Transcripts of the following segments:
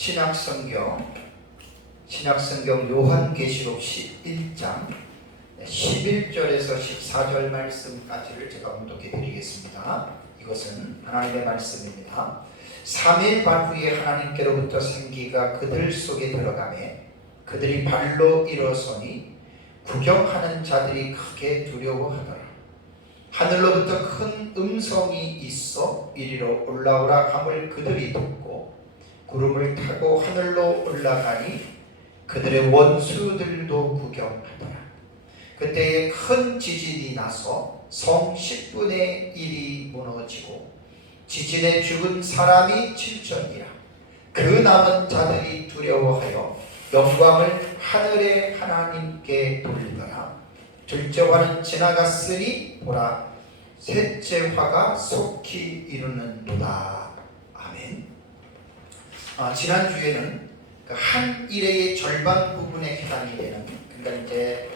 신약성경 요한계시록 11장 11절에서 14절 말씀까지를 제가 봉독해 드리겠습니다. 이것은 하나님의 말씀입니다. 3일 반 후에 하나님께로부터 생기가 그들 속에 들어가매 그들이 발로 일어서니 구경하는 자들이 크게 두려워하더라. 하늘로부터 큰 음성이 있어 이리로 올라오라 함을 그들이 듣고 구름을 타고 하늘로 올라가니 그들의 원수들도 구경하더라. 그때에 큰 지진이 나서 성 10분의 1이 무너지고 지진에 죽은 사람이 7천이라. 그 남은 자들이 두려워하여 영광을 하늘의 하나님께 돌리더라. 둘째 화는 지나갔으니 보라 셋째 화가 속히 이루는도다. 아멘. 지난주에는 한 일의 절반 부분에 해당이 되는, 그러니까 이제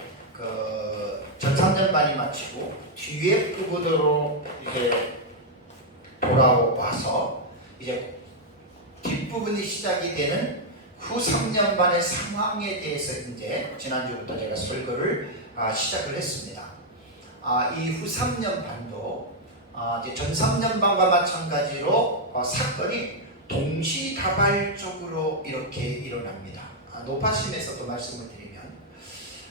전삼년반이 마치고 뒤에 부분으로 이렇게 돌아와서 이제 뒷부분이 시작이 되는 후 3년반의 상황에 대해서 이제 지난주부터 제가 설교를 시작을 했습니다. 이 후 3년반도 이제 전 3년반과 마찬가지로 사건이 동시다발적으로 이렇게 일어납니다. 노파심에서도 말씀을 드리면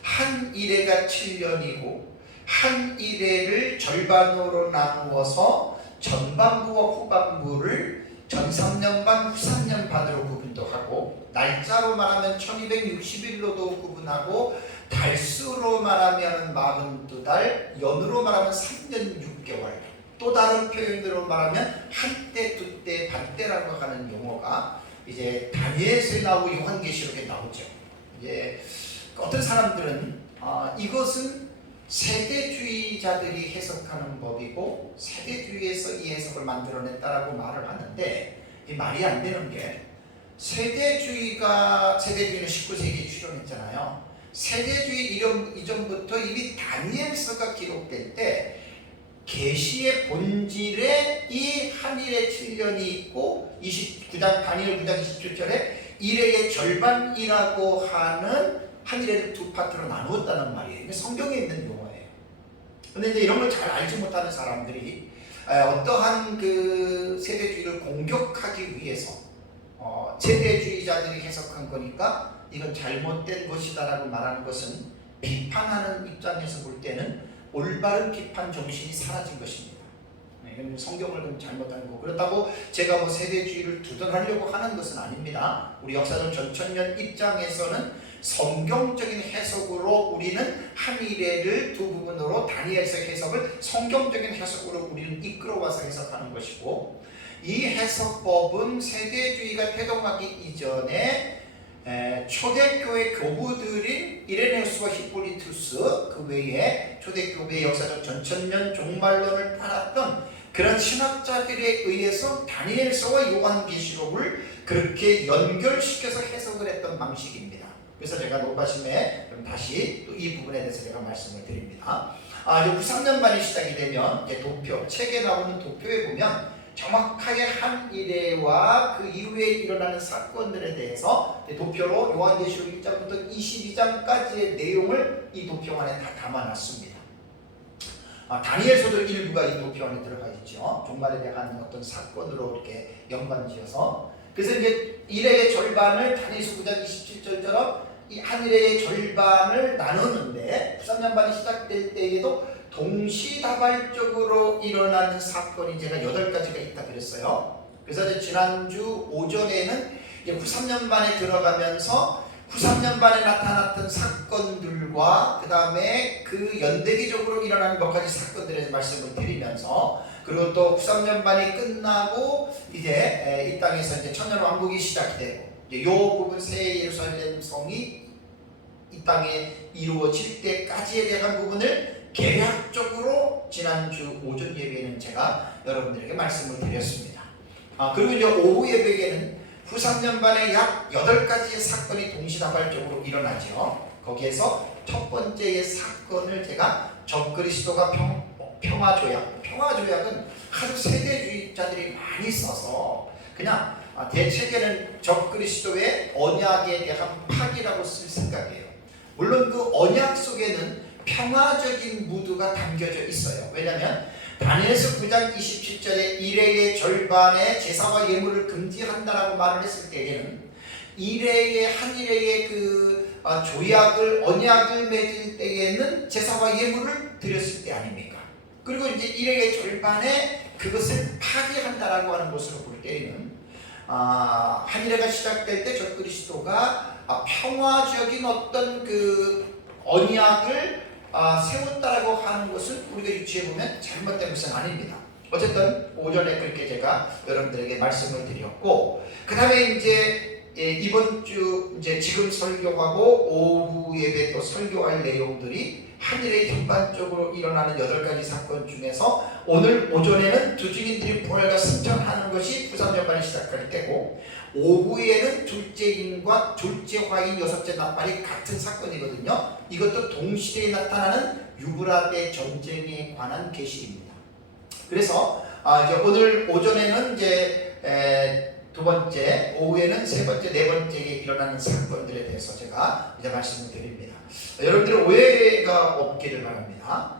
한 일회가 7년이고 한 일회를 절반으로 나누어서 전반부와 후반부를 전 3년반, 후 3년반으로 구분도 하고, 날짜로 말하면 1260일로도 구분하고, 달수로 말하면 42달, 연으로 말하면 3년 6개월, 또 다른 표현으로 말하면 한때, 두때, 반때라고 하는 용어가 이제 다니엘서에 나오고 요한계시록에 나오죠. 이제 어떤 사람들은 이것은 세대주의자들이 해석하는 법이고 세대주의에서 이 해석을 만들어냈다라고 말을 하는데, 이 말이 안 되는 게, 세대주의는 19세기에 출현했잖아요. 세대주의 이전부터 이미 다니엘서가 기록될 때 계시의 본질에 이 한일의 7년이 있고 29장 다니엘 9장 27절에 일의 절반이라고 하는 한일의 두 파트로 나누었다는 말이에요. 성경에 있는 용어예요. 근데 이제 이런 걸 잘 알지 못하는 사람들이 어떠한 그 세대주의를 공격하기 위해서 세대주의자들이 해석한 거니까 이건 잘못된 것이다라고 말하는 것은, 비판하는 입장에서 볼 때는 올바른 비판 정신이 사라진 것입니다. 이건 성경을 좀 잘못한 거고, 그렇다고 제가 세대주의를 두둔하려고 하는 것은 아닙니다. 우리 역사적 전천년 입장에서는 성경적인 해석으로 우리는 한일회를 두 부분으로 다니엘서 해석을 성경적인 해석으로 우리는 이끌어와서 해석하는 것이고, 이 해석법은 세대주의가 태동하기 이전에 초대교회 교부들인 이레네우스와 히폴리투스, 그 외에 초대교회의 역사적 전천년 종말론을 따랐던 그런 신학자들에 의해서 다니엘서와 요한계시록을 그렇게 연결시켜서 해석을 했던 방식입니다. 그래서 제가 노파심에 다시 또 이 부분에 대해서 제가 말씀을 드립니다. 이제 후 3년반이 시작이 되면 이제 도표, 책에 나오는 도표에 보면 정확하게 한 일회와 그 이후에 일어나는 사건들에 대해서 도표로 요한계시록 1장부터 22장까지의 내용을 이 도표 안에 다 담아놨습니다. 다니엘서도 일부가 이 도표 안에 들어가 있죠. 종말에 대한 어떤 사건으로 이렇게 연관지어서. 그래서 이제 일회의 절반을 다니엘서 9장 27절처럼 이 한 일회의 절반을 나누는데, 3년반이 시작될 때에도 동시다발적으로 일어나는 사건이 제가 8가지가 있다 그랬어요. 그래서 이제 지난주 오전에는 이제 93년반에 들어가면서 93년반에 나타났던 사건들과 그 다음에 그 연대기적으로 일어나는 몇 가지 사건들에 말씀을 드리면서, 그리고 또 93년반이 끝나고 이제 이 땅에서 이제 천년왕국이 시작이 되고, 이제 이 부분 새 예루살렘 성이 이 땅에 이루어질 때까지에 대한 부분을 개략적으로 지난주 오전 예배에는 제가 여러분들에게 말씀을 드렸습니다. 그리고 이제 오후 예배에는 후 3년반에 약 8가지의 사건이 동시다발적으로 일어나죠. 거기에서 첫 번째의 사건을 제가 적그리스도가 평화조약은 하도 세대주의자들이 많이 써서 그냥 대체계는 적그리스도의 언약에 대한 파기라고 쓸 생각이에요. 물론 그 언약 속에는 평화적인 무드가 담겨져 있어요. 왜냐하면 다니엘서 9장 27절에 이레의 절반의 제사와 예물을 금지한다라고 말을 했을 때에는 한 이레의 조약을 언약을 맺을 때에는 제사와 예물을 드렸을 때 아닙니까? 그리고 이제 이레의 절반에 그것을 파기한다라고 하는 것으로 볼 때에는 한 이레가 시작될 때 적그리스도가 평화적인 어떤 그 언약을 세웠다라고 하는 것을 우리가 유추해보면 잘못된 것은 아닙니다. 어쨌든 오전에 그렇게 제가 여러분들에게 말씀을 드렸고, 그 다음에 이제 이번 주 이제 지금 설교하고 오후 예배 또 설교할 내용들이 하늘에 전반적으로 일어나는 8가지 사건 중에서 오늘 오전에는 두 증인들이 부활과 승천하는 것이 부산전반이 시작할 때고, 오후에는 둘째인과 둘째 화인 여섯째 나팔이 같은 사건이거든요. 이것도 동시대에 나타나는 유브라데 전쟁에 관한 계시입니다. 그래서 이제 오늘 오전에는 이제 두 번째, 오후에는 세 번째, 네 번째에 일어나는 사건들에 대해서 제가 이제 말씀을 드립니다. 여러분들 오해가 없기를 바랍니다.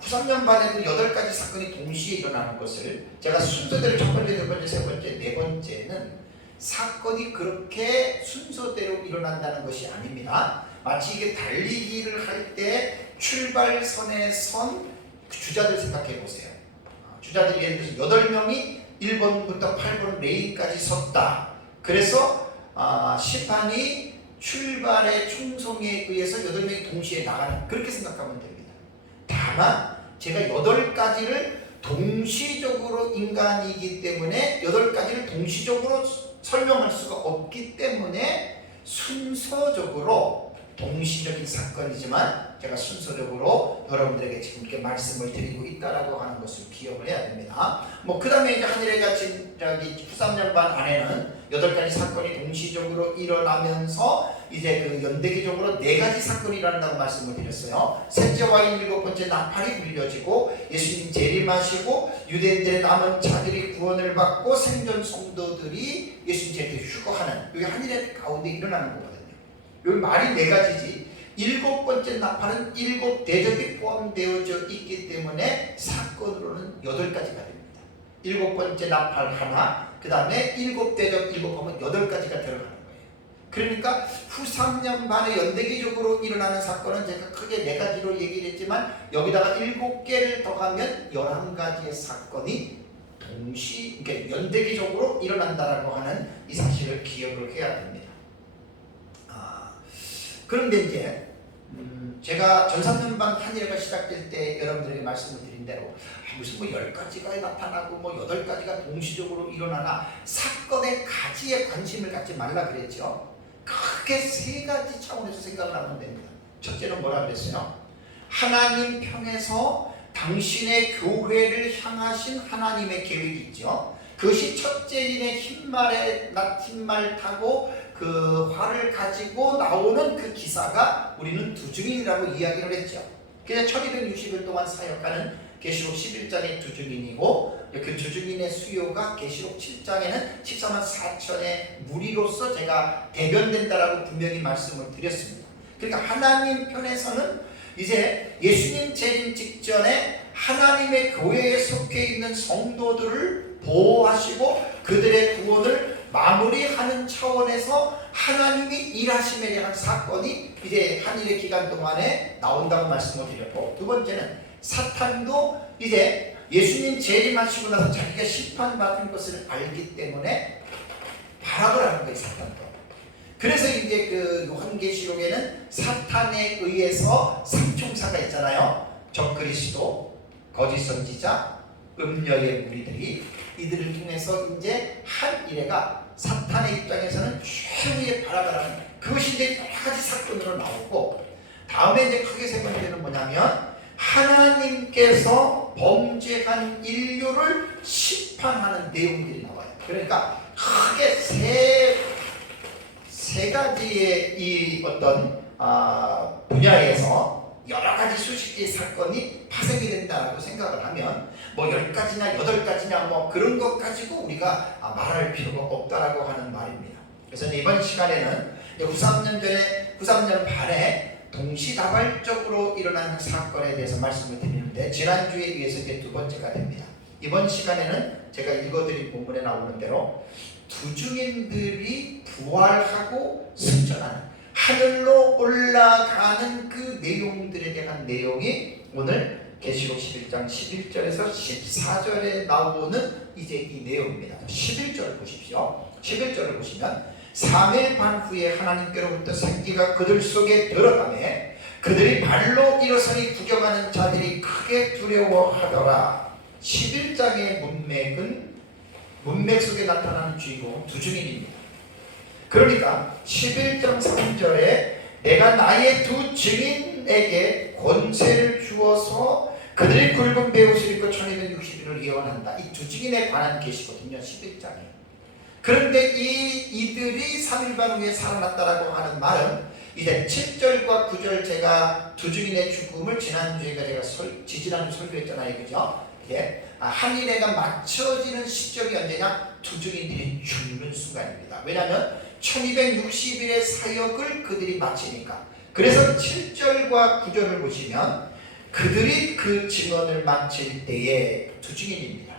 후삼년 반에도 8가지 사건이 동시에 일어나는 것을 제가 순서대로 첫 번째, 두 번째, 세 번째, 네 번째는 사건이 그렇게 순서대로 일어난다는 것이 아닙니다. 마치 이게 달리기를 할 때 출발선에 선 주자들 생각해 보세요. 주자들이 예를 들어서 8명이 1번부터 8번 레인까지 섰다. 그래서 심판이 출발의 충성에 의해서 8명이 동시에 나가는, 그렇게 생각하면 됩니다. 다만 제가 8가지를 동시적으로 인간이기 때문에 8가지를 동시적으로 설명할 수가 없기 때문에 순서적으로 동시적인 사건이지만 제가 순서적으로 여러분들에게 지금 이렇게 말씀을 드리고 있다라고 하는 것을 기억을 해야 됩니다. 그 다음에 이제 하늘의 후삼년 반 안에는 8가지 사건이 동시적으로 일어나면서 이제 그 연대기적으로 4가지 사건이 일어난다고 말씀을 드렸어요. 셋째 와인 7번째 나팔이 불려지고 예수님 재림하시고 유대인들의 남은 자들이 구원을 받고 생존 성도들이 예수님 재림 때 휴거하는, 이게 한일의 가운데 일어나는 거거든요. 여기 말이 4가지지 7번째 나팔은 7 대접이 포함되어져 있기 때문에 사건으로는 8가지가 됩니다. 7번째 나팔 하나, 그 다음에 7 대접 7 하면 8가지가 들어가는 거예요. 그러니까 후 3년 반에 연대기적으로 일어나는 사건은 제가 크게 4가지로 얘기를 했지만 여기다가 7개를 더하면 11가지의 사건이 그러니까 연대기적으로 일어난다라고 하는 이 사실을 기억을 해야 됩니다. 그런데 이제 제가 전삼년반 한일회가 시작될 때 여러분들에게 말씀을 드린 대로 무슨 10가지가 나타나고 8가지가 동시적으로 일어나나 사건의 가지에 관심을 갖지 말라 그랬죠. 크게 3가지 차원에서 생각을 하면 됩니다. 첫째는 뭐라 그랬어요? 하나님 편에서 당신의 교회를 향하신 하나님의 계획이 있죠. 그것이 첫째인의 흰말 타고 그 활을 가지고 나오는 그 기사가 우리는 두 증인이라고 이야기를 했죠. 그냥 1260일 동안 사역하는 계시록 11장의 두 증인이고, 그 두 증인의 수요가 계시록 7장에는 14만 4천의 무리로서 제가 대변된다라고 분명히 말씀을 드렸습니다. 그러니까 하나님 편에서는 이제 예수님 재림 직전에 하나님의 교회에 속해 있는 성도들을 보호하시고 그들의 구원을 마무리하는 차원에서 하나님이 일하심에 대한 사건이 이제 한일의 기간 동안에 나온다고 말씀을 드렸고, 두 번째는 사탄도 이제 예수님 재림하시고 나서 자기가 심판받은 것을 알기 때문에 발악을 하는 거예요, 사탄도. 그래서 이제 그 요한계시록에는 사탄에 의해서 삼총사가 있잖아요. 적그리스도, 거짓 선지자, 음녀의 무리들이, 이들을 통해서 이제 한 일회가 사탄의 입장에서는 최후의 발악을 하는, 그것이 이제 여러 가지 사건으로 나오고, 다음에 이제 크게 세 번째는 뭐냐면 하나님께서 범죄한 인류를 심판하는 내용들이 나와요. 그러니까 크게 세 가지의 이 어떤 분야에서 여러 가지 수십 개의 사건이 파생이 된다고 생각을 하면 뭐 10가지냐 8가지냐 뭐 그런 것 가지고 우리가 말할 필요가 없다라고 하는 말입니다. 그래서 이번 시간에는 93년 전에 93년 반에 동시다발적으로 일어난 사건에 대해서 말씀을 드리는데, 지난주에 이어서 이제 두 번째가 됩니다. 이번 시간에는 제가 읽어드린 본문에 나오는 대로 두 증인들이 부활하고 승천하는, 하늘로 올라가는 그 내용들에 대한 내용이 오늘 계시록 11장 11절에서 14절에 나오는 이제 이 내용입니다. 11절 보십시오. 11절을 보시면 3일 반 후에 하나님께로부터 생기가 그들 속에 들어가매 그들이 발로 일어서니 구경하는 자들이 크게 두려워하더라. 11장의 문맥 속에 나타나는 주인공 두 증인입니다. 그러니까 11장 3절에 내가 나의 두 증인에게 권세를 주어서 그들이 굵은 베옷을 입고 1260일을 예언한다. 이 두 증인에 관한 계시거든요. 11장에. 그런데 이들이 3일 반 후에 살아났다라고 하는 말은 이제 7절과 9절, 제가 두 증인의 죽음을 지난주에 제가 지지난주 설교했잖아요. 그죠? 예. 한 일회가 맞춰지는 시점이 언제냐? 두 증인들이 죽는 순간입니다. 왜냐하면 1260일의 사역을 그들이 마치니까. 그래서 7절과 9절을 보시면 그들이 그 증언을 마칠 때에 두 증인입니다.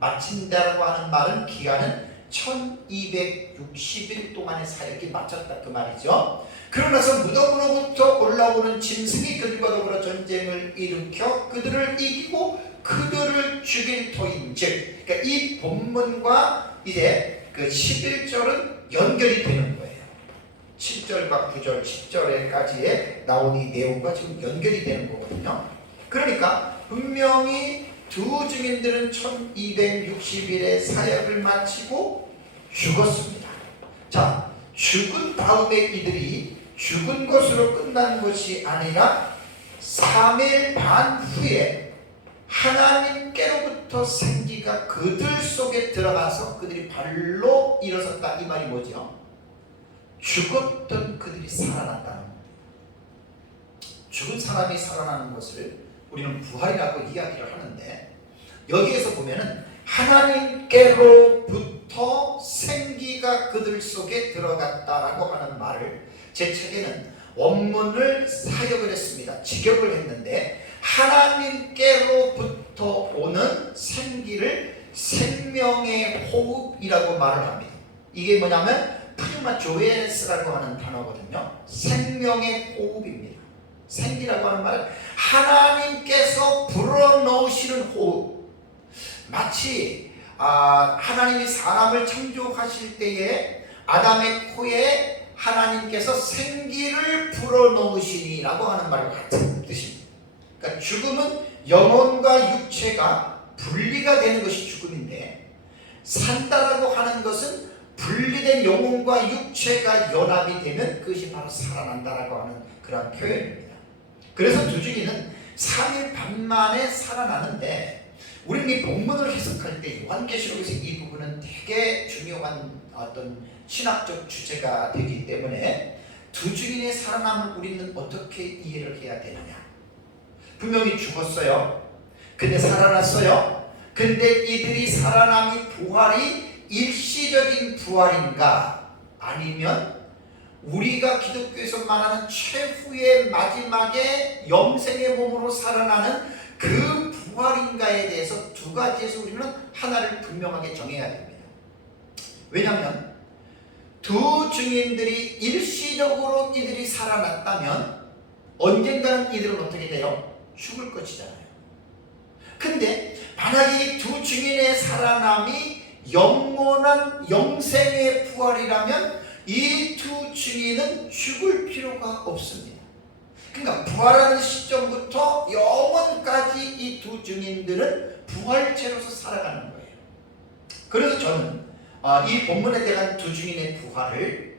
마친다라고 하는 말은 기간은 1260일 동안의 사역이 마쳤다 그 말이죠. 그러나서 무덤으로부터 올라오는 짐승이 그들과 더불어 전쟁을 일으켜 그들을 이기고 그들을 죽일 터인즉, 그러니까 이 본문과 이제 그 11절은 연결이 되는 거예요. 7절과 9절, 10절에까지의 나온 이 내용과 지금 연결이 되는 거거든요. 그러니까 분명히 두 증인들은 1260일의 사역을 마치고 죽었습니다. 자, 죽은 다음에 이들이 죽은 것으로 끝난 것이 아니라 3일 반 후에 하나님께로부터 생기가 그들 속에 들어가서 그들이 발로 일어섰다. 이 말이 뭐죠? 죽었던 그들이 살아났다는 겁니다. 죽은 사람이 살아나는 것을 우리는 부활이라고 이야기를 하는데, 여기에서 보면은 하나님께로부터 생기가 그들 속에 들어갔다라고 하는 말을, 제 책에는 원문을 사역을 했습니다. 직역을 했는데, 하나님께로부터 오는 생기를 생명의 호흡이라고 말을 합니다. 이게 뭐냐면 프리마 조에스라고 하는 단어거든요. 생명의 호흡입니다. 생기라고 하는 말은 하나님께서 불어넣으시는 호흡. 마치 하나님이 사람을 창조하실 때에 아담의 코에 하나님께서 생기를 불어넣으시니라고 하는 말과 같은 뜻입니다. 그러니까 죽음은 영혼과 육체가 분리가 되는 것이 죽음인데, 산다라고 하는 것은 분리된 영혼과 육체가 연합이 되면 그것이 바로 살아난다라고 하는 그런 표현입니다. 그래서 두 증인은 3일 반 만에 살아나는데, 우리는 이 본문을 해석할 때 요한계시록에서 이 부분은 되게 중요한 어떤 신학적 주제가 되기 때문에 두 증인의 살아남을 우리는 어떻게 이해를 해야 되느냐. 분명히 죽었어요. 근데 살아났어요. 근데 이들이 살아남이 부활이 일시적인 부활인가, 아니면 우리가 기독교에서 말하는 최후의 마지막에 영생의 몸으로 살아나는 그 부활인가에 대해서 두 가지에서 우리는 하나를 분명하게 정해야 됩니다. 왜냐하면 두 증인들이 일시적으로 이들이 살아났다면 언젠가는 이들은 어떻게 돼요? 죽을 것이잖아요. 근데 만약에 이 두 증인의 살아남이 영원한 영생의 부활이라면 이 두 증인은 죽을 필요가 없습니다. 그러니까 부활하는 시점부터 영원까지 이 두 증인들은 부활체로서 살아가는 거예요. 그래서 저는 이 본문에 대한 두 증인의 부활을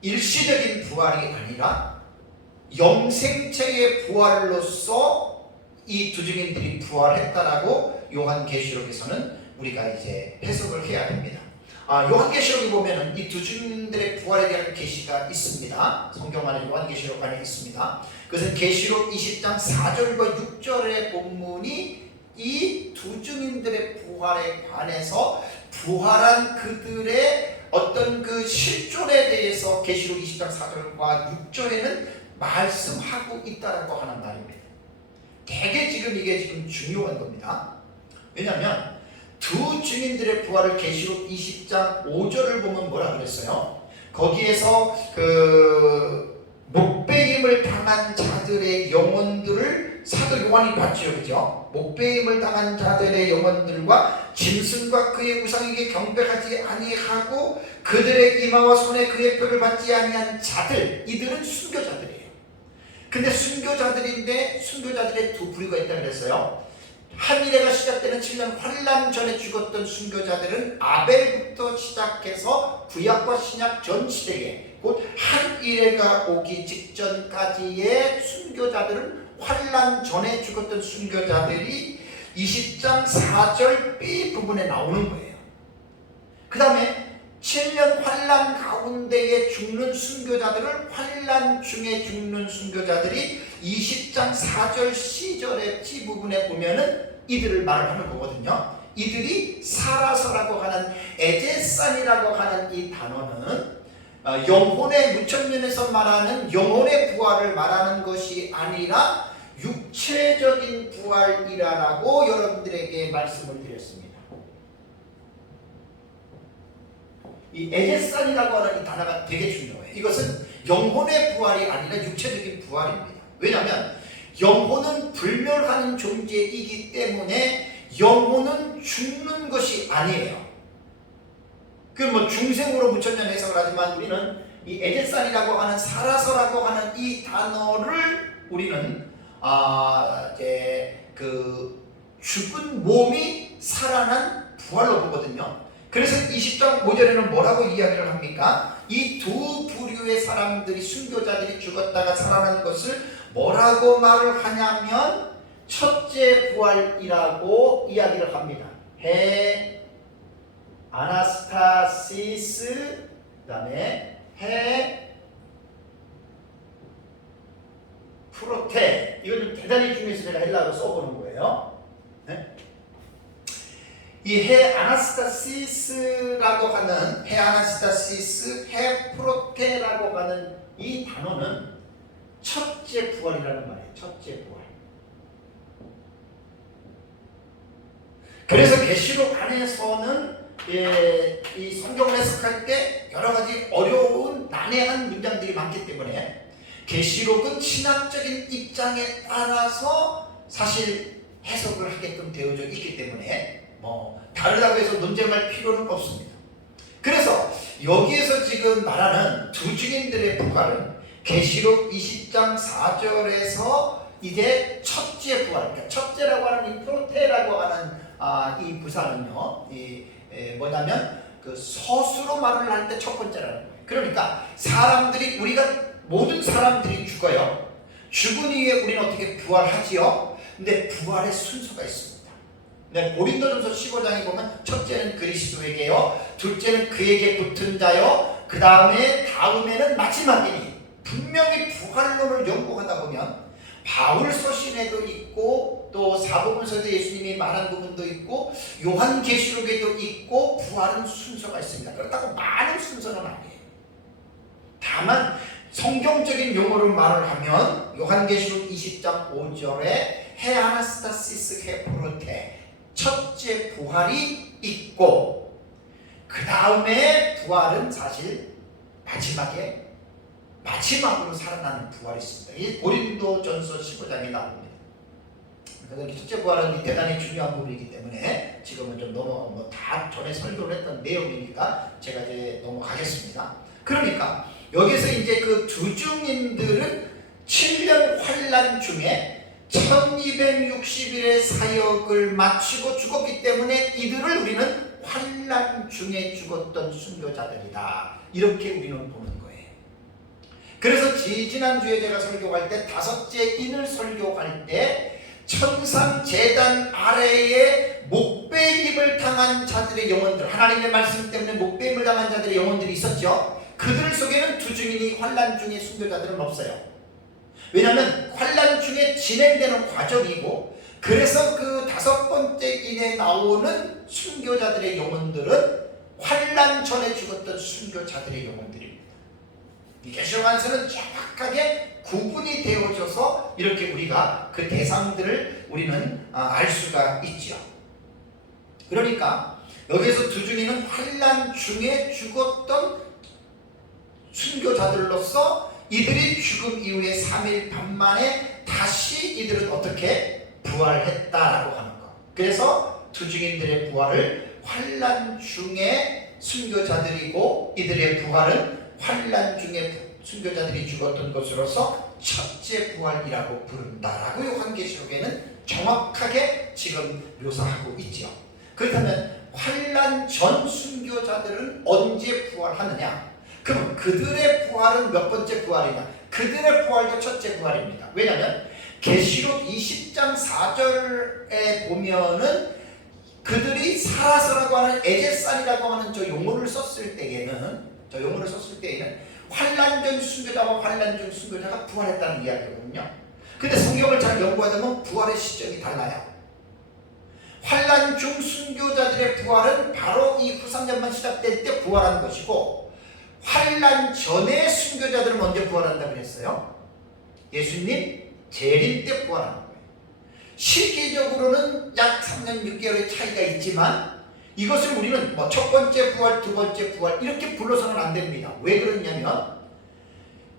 일시적인 부활이 아니라 영생체의 부활로서 이 두 증인들이 부활했다라고 요한계시록에서는 우리가 이제 해석을 해야 됩니다. 요한계시록에 보면은 이 두 증인들의 부활에 대한 계시가 있습니다. 성경 안에 요한계시록 안에 있습니다. 그것은 계시록 20장 4절과 6절의 본문이 이 두 증인들의 부활에 관해서 부활한 그들의 어떤 그 실존에 대해서 계시록 20장 4절과 6절에는 말씀하고 있다라고 하는 말입니다. 되게 지금 이게 지금 중요한 겁니다. 왜냐하면 두 증인들의 부활을 계시록 20장 5절을 보면 뭐라 그랬어요? 거기에서 그 목배임을 당한 자들의 영혼들을 사도 요한이 봤죠, 그죠? 목배임을 당한 자들의 영혼들과 짐승과 그의 우상에게 경배하지 아니하고 그들의 이마와 손에 그의 표를 받지 아니한 자들, 이들은 순교자들이에요. 근데 순교자들인데 순교자들의 두 부류가 있다 그랬어요. 한 이래가 시작되는 7년 환란 전에 죽었던 순교자들은 아벨부터 시작해서 구약과 신약 전 시대에 곧 한 이래가 오기 직전까지의 순교자들은 환란 전에 죽었던 순교자들이 20장 4절 B 부분에 나오는 거예요. 그 다음에 7년 환란 가운데에 죽는 순교자들을 환란 중에 죽는 순교자들이 20장 4절 C절의 C 부분에 보면은 이들을 말을 하는 거거든요. 이들이 사라서라고 하는 에제산이라고 하는 이 단어는 영혼의 무천년에서 말하는 영혼의 부활을 말하는 것이 아니라 육체적인 부활이라고 여러분들에게 말씀을 드렸습니다. 이 에제산이라고 하는 이 단어가 되게 중요해요. 이것은 영혼의 부활이 아니라 육체적인 부활입니다. 왜냐하면 영혼은 불멸하는 존재이기 때문에 영혼은 죽는 것이 아니에요. 그 뭐 중생으로 무천년 해석을 하지만 우리는 이 에제산이라고 하는 사라서라고 하는 이 단어를 우리는 이제 그 죽은 몸이 살아난 부활로 보거든요. 그래서 20장 5절에는 뭐라고 이야기를 합니까? 이 두 부류의 사람들이 순교자들이 죽었다가 살아난 것을 뭐라고 말을 하냐면 첫째 부활이라고 이야기를 합니다. 해 아나스타시스 그다음에 해 프로테. 이건 좀 대단히 중요해서 제가 헬라어로 써보는 거예요. 네? 이 해 아나스타시스라고 하는 해 아나스타시스 해 프로테라고 하는 이 단어는 첫째 부활이라는 말이에요. 첫째 부활. 그래서 계시록 안에서는 이 성경을 해석할 때 여러 가지 어려운 난해한 문장들이 많기 때문에 계시록은 신학적인 입장에 따라서 사실 해석을 하게끔 되어져 있기 때문에 뭐 다르다고 해서 논쟁할 필요는 없습니다. 그래서 여기에서 지금 말하는 두 증인들의 부활은 계시록 20장 4절에서 이제 첫째 부활, 그러니까 첫째라고 하는 이 프로테라고 하는 이 부사는요, 뭐냐면 그 서수로 말을 할 때 첫 번째라는 거예요. 그러니까 사람들이 우리가 모든 사람들이 죽어요. 죽은 이후에 우리는 어떻게 부활하지요? 근데 부활의 순서가 있습니다. 네, 고린도전서 15장에 보면 첫째는 그리스도에게요, 둘째는 그에게 붙은 자요, 그 다음에는 마지막이니 분명히 부활론을 연구하다 보면 바울 서신에도 있고 또 사복음서에도 예수님이 말한 부분도 있고 요한계시록에도 있고 부활은 순서가 있습니다. 그렇다고 많은 순서는 아니에요. 다만 성경적인 용어로 말을 하면 요한계시록 20장 5절에 해 아나스타시스 해 프로테 첫째 부활이 있고 그 다음에 부활은 사실 마지막으로 살아나는 부활이 있습니다. 이 고린도전서 15장에 나옵니다. 그래서 첫째 부활은 대단히 중요한 부분이기 때문에 지금은 좀 다 전에 설교를 했던 내용이니까 제가 이제 넘어가겠습니다. 그러니까 여기서 이제 그 두 증인들은 7년 환란 중에 1260일의 사역을 마치고 죽었기 때문에 이들을 우리는 환란 중에 죽었던 순교자들이다. 이렇게 우리는 보는 거예요. 그래서 지난주에 제가 설교할 때 다섯째 인을 설교할 때 천상 제단 아래에 목배임을 당한 자들의 영혼들, 하나님의 말씀 때문에 목배임을 당한 자들의 영혼들이 있었죠. 그들 속에는 두 증인이 환란 중에 순교자들은 없어요. 왜냐하면 환란 중에 진행되는 과정이고 그래서 그 5번째 인에 나오는 순교자들의 영혼들은 환난 전에 죽었던 순교자들의 영혼들입니다. 이 계시록 안에서는 정확하게 구분이 되어져서 이렇게 우리가 그 대상들을 우리는 알 수가 있죠. 그러니까 여기에서 두 중에는 환난 중에 죽었던 순교자들로서 이들이 죽음 이후에 3일 반 만에 다시 이들은 어떻게 부활했다라고 하는 것. 그래서 두 증인들의 부활을 환난 중에 순교자들이고 이들의 부활은 환난 중에 순교자들이 죽었던 것으로서 첫째 부활이라고 부른다라고 요한계시록에는 정확하게 지금 묘사하고 있죠. 그렇다면 환난 전 순교자들은 언제 부활하느냐? 그럼 그들의 부활은 몇 번째 부활이냐? 그들의 부활도 첫째 부활입니다. 왜냐하면 계시록 20장 4절에 보면은 그들이 살아서라고 하는 에제산이라고 하는 저 용어를 썼을 때에는 환난 전 순교자와 환난 중 순교자가 부활했다는 이야기거든요. 근데 성경을 잘 연구하다 보면 부활의 시점이 달라요. 환난 중 순교자들의 부활은 바로 이 후상전만 시작될 때 부활한 것이고, 환난 전에 순교자들은 언제 부활한다고 그랬어요? 예수님 재림 때 부활하는 거예요. 시기적으로는 약 3년 6개월의 차이가 있지만 이것을 우리는 첫 번째 부활, 두 번째 부활 이렇게 불러서는 안 됩니다. 왜 그러냐면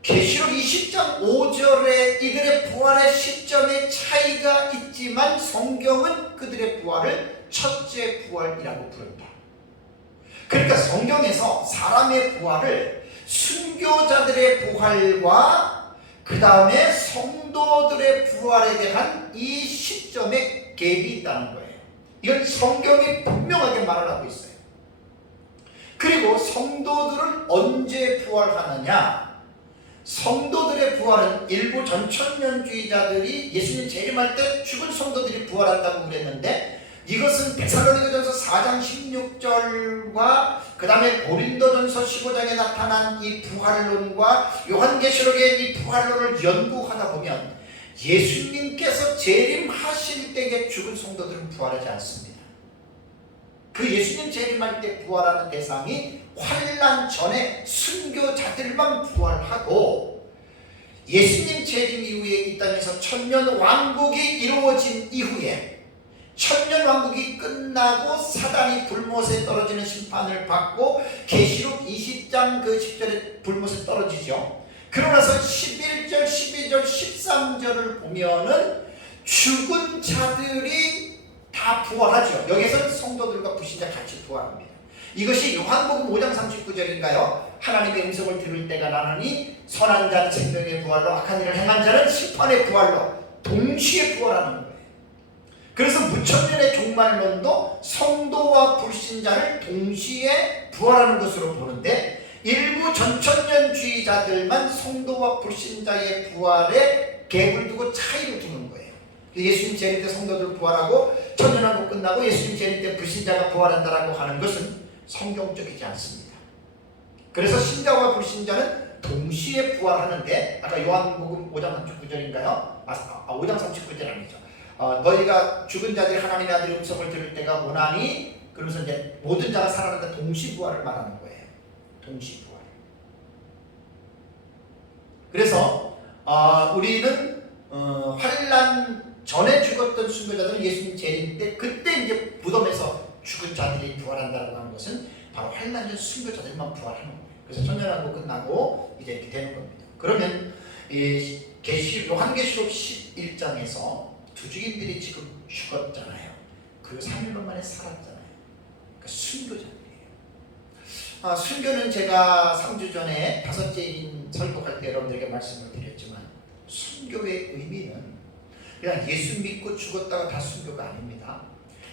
계시록 20장 5절에 이들의 부활의 시점의 차이가 있지만 성경은 그들의 부활을 첫째 부활이라고 부른다. 그러니까 성경에서 사람의 부활을 순교자들의 부활과 그 다음에 성도들의 부활에 대한 이 시점에 갭이 있다는 거예요. 이건 성경이 분명하게 말을 하고 있어요. 그리고 성도들은 언제 부활하느냐? 성도들의 부활은 일부 전천년주의자들이 예수님 재림할 때 죽은 성도들이 부활한다고 그랬는데, 이것은 데살로니가전서 4장 16절과 그 다음에 고린도전서 15장에 나타난 이 부활론과 요한계시록의 이 부활론을 연구하다 보면 예수님께서 재림하실 때에 죽은 성도들은 부활하지 않습니다. 그 예수님 재림할 때 부활하는 대상이 환난 전에 순교자들만 부활하고, 예수님 재림 이후에 이 땅에서 천년 왕국이 이루어진 이후에 천년 왕국이 끝나고 사단이 불못에 떨어지는 심판을 받고 계시록 20장 그 10절에 불못에 떨어지죠. 그러나서 11절, 12절, 13절을 보면은 죽은 자들이 다 부활하죠. 여기서는 성도들과 불신자 같이 부활합니다. 이것이 요한복음 5장 39절인가요? 하나님의 음성을 들을 때가 나느니 선한 자는 생명의 부활로 악한 일을 행한 자는 심판의 부활로 동시에 부활하는 거예요. 그래서 무천년의 종말론도 성도와 불신자를 동시에 부활하는 것으로 보는데, 일부 전천년주의자들만 성도와 불신자의 부활에 갭을 두고 차이를 두는 거예요. 예수님 재림 때 성도들 부활하고 천년왕국 끝나고 예수님 재림 때 불신자가 부활한다라고 하는 것은 성경적이지 않습니다. 그래서 신자와 불신자는 동시에 부활하는데, 아까 요한복음 5장 39절인가요? 5장 39절 아니죠. 너희가 죽은 자들이 하나님의 아들의 음성을 들을 때가 오나니, 그러면서 이제 모든 자가 살아난다 동시 부활을 말하는 거예요. 동시 부활. 그래서 우리는 환난 전에 죽었던 순교자들은 예수님 재림 때 그때 이제 무덤에서 죽은 자들이 부활한다고 하는 것은 바로 환난 전 순교자들만 부활하는 거예요. 그래서 천년왕국 끝나고 이제 이렇게 되는 겁니다. 그러면 이 요한계시록 11장에서 두 증인들이 지금 죽었잖아요. 그리고 3일 만에 살았잖아요. 그러니까 순교자들이에요. 순교는 제가 3주 전에 5째인 설교할 때 여러분들에게 말씀을 드렸지만, 순교의 의미는 그냥 예수 믿고 죽었다가 다 순교가 아닙니다.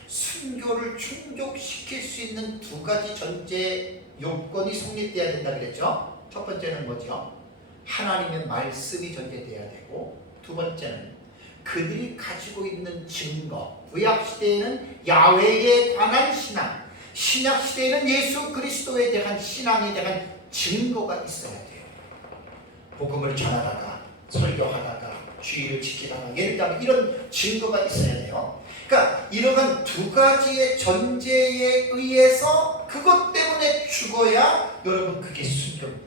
순교를 충족시킬 수 있는 두 가지 전제 요건이 성립돼야 된다 그랬죠. 첫 번째는 뭐죠? 하나님의 말씀이 전제돼야 되고, 두 번째는 그들이 가지고 있는 증거, 구약시대에는 야훼에 관한 신앙, 신약시대에는 예수 그리스도에 대한 신앙에 대한 증거가 있어야 돼요. 복음을 전하다가 설교하다가 주의를 지키다가 예를 들면 이런 증거가 있어야 돼요. 그러니까 이러한 두 가지의 전제에 의해서 그것 때문에 죽어야 여러분 그게 순교입니다.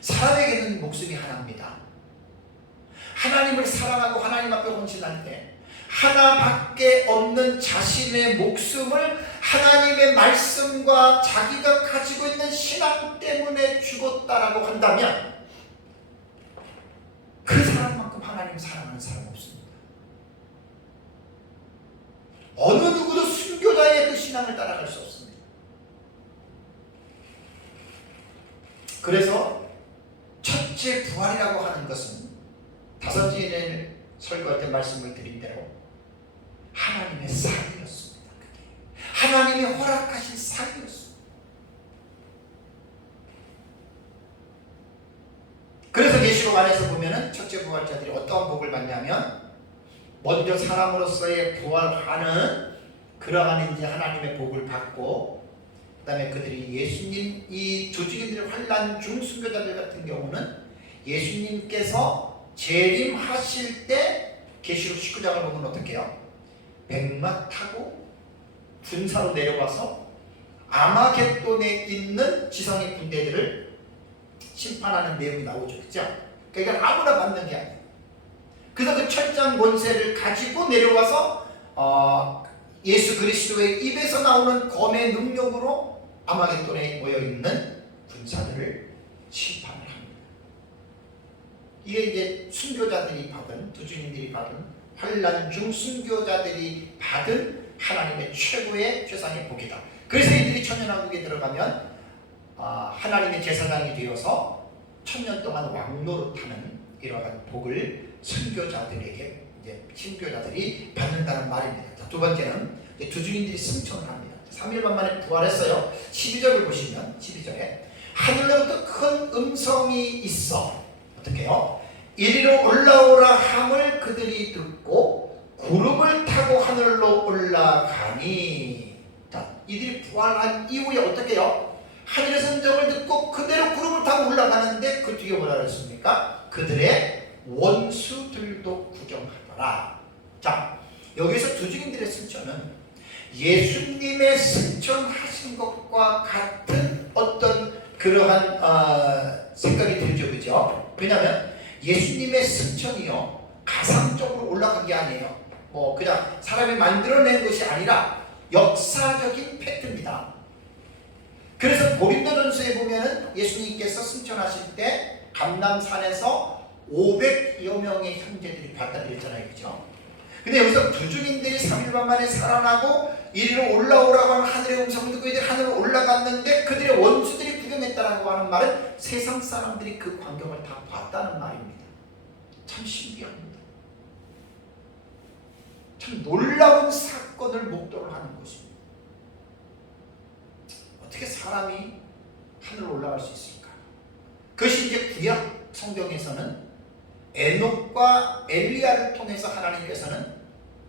사람에게는 목숨이 하나입니다. 하나님을 사랑하고 하나님 앞에 헌신할 때 하나밖에 없는 자신의 목숨을 하나님의 말씀과 자기가 가지고 있는 신앙 때문에 죽었다라고 한다면 그 사람만큼 하나님 사랑하는 사람 없습니다. 어느 누구도 순교자의 그 신앙을 따라갈 수 없습니다. 그래서 첫째 부활이라고 하는 것은 다섯 주일을 설교할 때 말씀을 드린 대로 하나님의 사이였습니다. 하나님이 허락하신 사이였습니다. 그래서 계시록 안에서 보면은 첫째 부활자들이 어떠한 복을 받냐면 먼저 사람으로서의 부활하는 그러한 이제 하나님의 복을 받고 그 다음에 그들이 예수님 이 두 증인들의 환난 중 순교자들 같은 경우는 예수님께서 재림하실 때 계시록 19장을 보면 어떻게 해요? 백마 타고 군사로 내려와서 아마겟돈에 있는 지성의 군대들을 심판하는 내용이 나오죠. 그죠? 그러니까 아무나 받는 게 아니에요. 그래서 그 철장 권세를 가지고 내려와서 예수 그리스도의 입에서 나오는 검의 능력으로 아마겟돈에 모여있는 군사들을 심판을 합니다. 이게 이제 순교자들이 받은, 두 주님들이 받은 환난 중 순교자들이 받은 하나님의 최고의 최상의 복이다. 그래서 이들이 천년왕국에 들어가면 하나님의 제사장이 되어서 천년 동안 왕노릇하는 이러한 복을 순교자들에게 이제 신교자들이 받는다는 말입니다. 자, 두 번째는 두 주인들이 승천을 합니다. 3일 만에 부활했어요. 12절을 보시면 12절에 하늘로부터 큰 음성이 있어 어떻게 해요? 이리로 올라오라 함을 그들이 듣고 구름을 타고 하늘로 올라가니. 자, 이들이 부활한 이후에 어떻게 해요? 하늘의 선정을 듣고 그대로 구름을 타고 올라가는데 그 뒤에 뭐라 그랬습니까? 그들의 원수들도 구경하더라. 자, 여기서 두 증인들의 승천은 예수님의 승천하신 것과 같은 어떤 그러한 생각이 들죠. 그죠? 왜냐하면 예수님의 승천이요 가상적으로 올라간 게 아니에요. 뭐 그냥 사람이 만들어낸 것이 아니라 역사적인 팩트입니다. 그래서 고린도전서에 보면은 예수님께서 승천하실 때 감람산에서 500여 명의 형제들이 봤다 그랬잖아요. 그죠? 근데 여기서 두 주인들이 3일 반 만에 살아나고 이리로 올라오라고 하는 하늘의 음성을 듣고 이제 하늘로 올라갔는데 그들의 원수들이 구경했다라고 하는 말은 세상 사람들이 그 광경을 다 봤다는 말입니다. 참 신기합니다. 참 놀라운 사건을 목도를 하는 것입니다. 어떻게 사람이 하늘로 올라갈 수 있을까? 그것이 이제 구약 성경에서는 에녹과 엘리야를 통해서 하나님께서는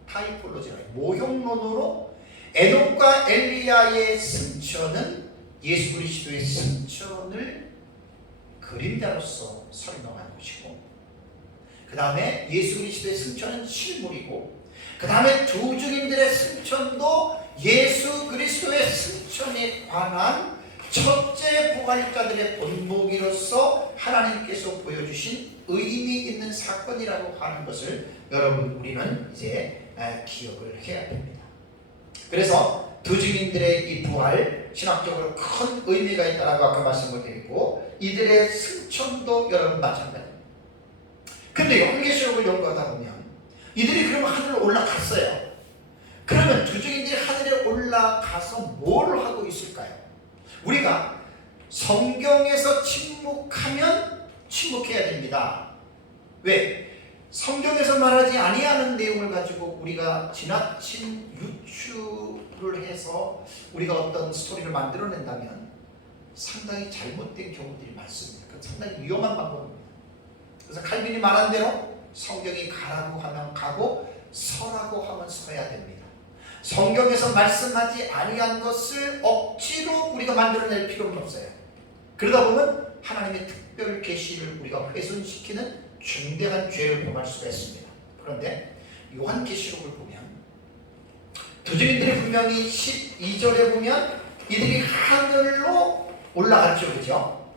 타이폴로지라 모형론으로 에녹과 엘리야의 승천은 예수 그리스도의 승천을 그림자로서 설명한 것이고 그 다음에 예수 그리스도의 승천은 실물이고 그 다음에 두 증인들의 승천도 예수 그리스도의 승천에 관한 첫째 부활자들의 본보기로서 하나님께서 보여주신 의미 있는 사건이라고 하는 것을 여러분 우리는 이제 기억을 해야 됩니다. 그래서 두 증인들의 이 부활 신학적으로 큰 의미가 있다라고 아까 말씀을 드리고 이들의 승천도 여러분 마찬가지입니다. 근데 요한계시록을 연구하다 보면 이들이 그러면 하늘로 올라갔어요. 그러면 두 증인들이 하늘에 올라가서 뭘 하고 있을까요? 우리가 성경에서 침묵하면 침묵해야 됩니다. 왜? 성경에서 말하지 아니하는 내용을 가지고 우리가 지나친 유추를 해서 우리가 어떤 스토리를 만들어낸다면 상당히 잘못된 경우들이 많습니다. 그건 상당히 위험한 방법입니다. 그래서 칼빈이 말한 대로 성경이 가라고 하면 가고 서라고 하면 서야 됩니다. 성경에서 말씀하지 아니한 것을 억지로 우리가 만들어낼 필요는 없어요. 그러다 보면 하나님의 특별 계시를 우리가 훼손시키는 중대한 죄를 범할 수가 있습니다. 그런데 요한계시록을 보면 두주민들이 분명히 12절에 보면 이들이 하늘로 올라갔죠. 그죠?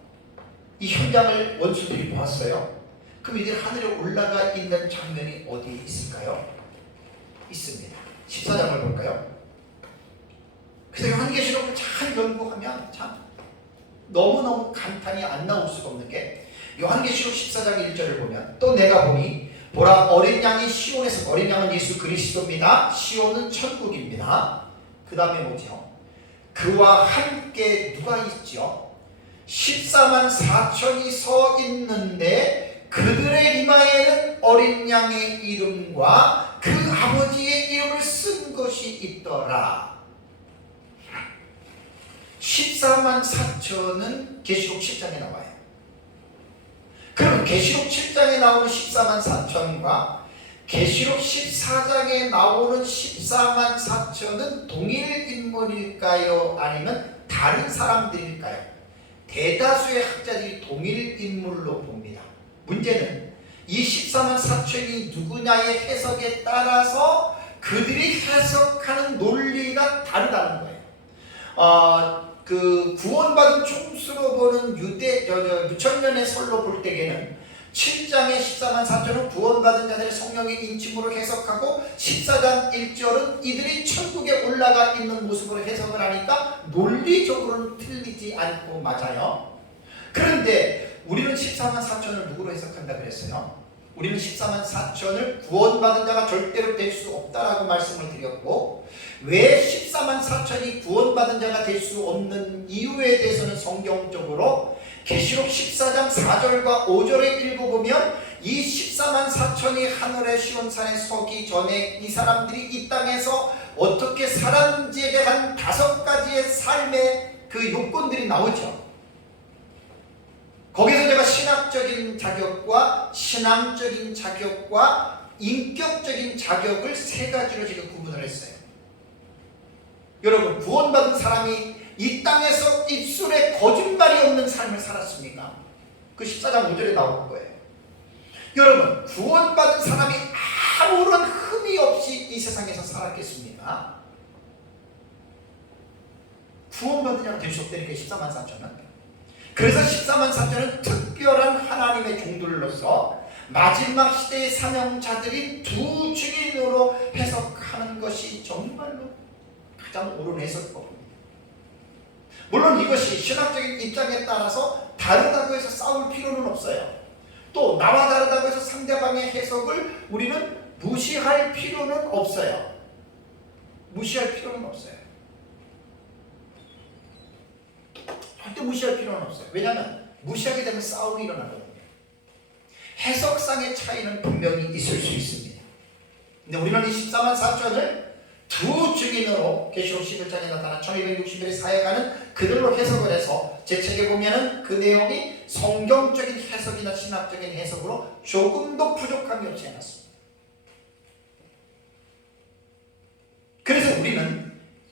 이 현장을 원수들이 보았어요. 그럼 이들이 하늘에 올라가 있는 장면이 어디에 있을까요? 있습니다. 14장을 볼까요? 그래서 요한계시록을 잘 연구하면 참 너무너무 감탄이 안 나올 수가 없는 게 요한계시록 14장 1절을 보면 또 내가 보니 보라 어린 양이 시온에서 어린 양은 예수 그리스도입니다. 시온은 천국입니다. 그 다음에 뭐죠? 그와 함께 누가 있죠? 14만 4천이 서 있는데 그들의 이마에는 어린 양의 이름과 그 아버지의 이름을 쓴 것이 있더라. 14만 4천은 계시록 10장에 나와요. 그럼 계시록 7장에 나오는 14만 4천과 계시록 14장에 나오는 14만 4천은 동일 인물일까요? 아니면 다른 사람들일까요? 대다수의 학자들이 동일 인물로 봅니다. 문제는 이 14만 4천이 누구냐의 해석에 따라서 그들이 해석하는 논리가 다르다는 거예요. 그 구원받은 총수로 보는 유천년의 설로 볼 때에는 7장의 14만 4천은 구원받은 자들의 성령의 인침으로 해석하고 14장 1절은 이들이 천국에 올라가 있는 모습으로 해석을 하니까 논리적으로는 틀리지 않고 맞아요. 그런데 우리는 14만 4천을 누구로 해석한다 그랬어요? 우리는 14만 4천을 구원받은 자가 절대로 될 수 없다라고 말씀을 드렸고, 왜 14만 4천이 구원받은 자가 될 수 없는 이유에 대해서는 성경적으로 계시록 14장 4절과 5절에 읽어보면 이 14만 4천이 하늘의 시온산에 서기 전에 이 사람들이 이 땅에서 어떻게 살았는지에 대한 5가지의 삶의 그 요건들이 나오죠. 거기서 제가 신학적인 자격과 신앙적인 자격과 인격적인 자격을 3가지로 지금 구분을 했어요. 여러분, 구원받은 사람이 이 땅에서 입술에 거짓말이 없는 삶을 살았습니까? 그 14장 5절에 나오는 거예요. 여러분, 구원받은 사람이 아무런 흠이 없이 이 세상에서 살았겠습니까? 구원받은 자가 될 수 없다니까 14만 4천은. 그래서 14만 4천은 특별한 하나님의 종들로서 마지막 시대의 사명자들이 두 증인으로 해석하는 것이 정말로 가장 옳은 해석법입니다. 물론 이것이 신학적인 입장에 따라서 다르다고 해서 싸울 필요는 없어요. 또 나와 다르다고 해서 상대방의 해석을 우리는 무시할 필요는 없어요. 무시할 필요는 없어요. 절대 무시할 필요는 없어요. 왜냐하면 무시하게 되면 싸움이 일어나거든요. 해석상의 차이는 분명히 있을 수 있습니다. 근데 우리는 이 14만 4천을 두 증인으로 계시록 11장에 나타난 1260일의 사역하는 그들로 해석을 해서 제 책에 보면은 그 내용이 성경적인 해석이나 신학적인 해석으로 조금도 부족함이 없지 않았습니다. 그래서 우리는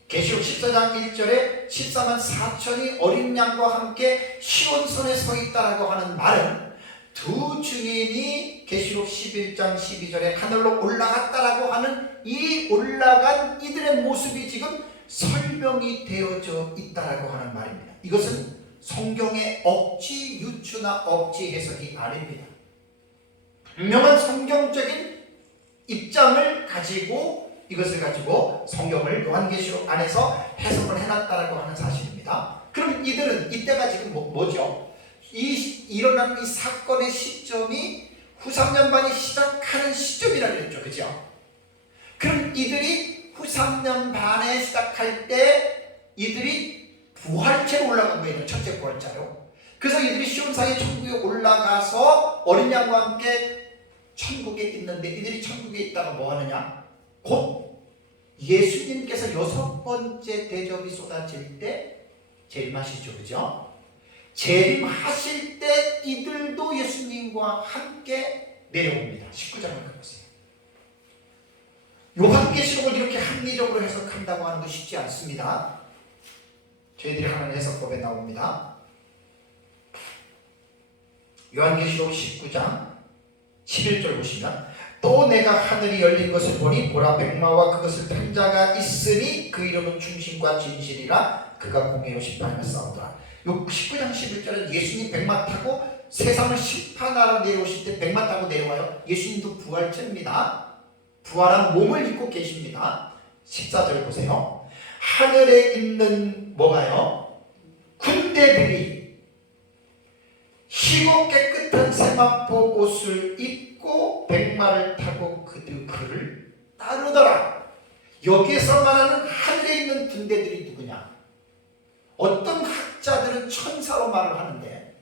계시록 14장 1절에 14만 4천이 어린 양과 함께 시온산에 서 있다라고 하는 말은 두 증인이 계시록 11장 12절에 하늘로 올라갔다라고 하는 이 올라간 이들의 모습이 지금 설명이 되어져 있다라고 하는 말입니다. 이것은 성경의 억지 유추나 억지 해석이 아닙니다. 분명한 성경적인 입장을 가지고 이것을 가지고 성경을 요한계시록 안에서 해석을 해놨다라고 하는 사실입니다. 그럼 이들은 이때가 지금 뭐죠? 일어난 이 사건의 시점이 후 3년반이 시작하는 시점이라고 했죠. 그죠? 그럼 이들이 후 3년반에 시작할 때 이들이 부활체로 올라간 거예요. 첫째 부활자로. 그래서 이들이 시온산의 천국에 올라가서 어린 양과 함께 천국에 있는데 이들이 천국에 있다가 뭐 하느냐? 곧 예수님께서 6번째 대접이 쏟아질 때 재림하시죠. 그죠? 재림하실 때 이들도 예수님과 함께 내려옵니다. 19장을 가보세요. 요한계시록을 이렇게 합리적으로 해석한다고 하는 거 쉽지 않습니다. 저희들이 하는 해석법에 나옵니다. 요한계시록 19장 11절 보시면 또 내가 하늘이 열린 것을 보니 보라 백마와 그것을 탄 자가 있으니 그 이름은 충신과 진실이라 그가 공의로 심판하며 싸우더라. 요 19장 11절은 예수님 백마 타고 세상을 심판하러 내려오실 때 백마 타고 내려와요. 예수님도 부활체입니다. 부활한 몸을 입고 계십니다. 14절 보세요. 하늘에 있는 뭐가요? 군대들이 희고 깨끗한 세마포 옷을 입고 백마를 타고 그를 따르더라. 여기에서 말하는 하늘에 있는 군대들이 누구냐? 어떤 학자들은 천사로 말을 하는데,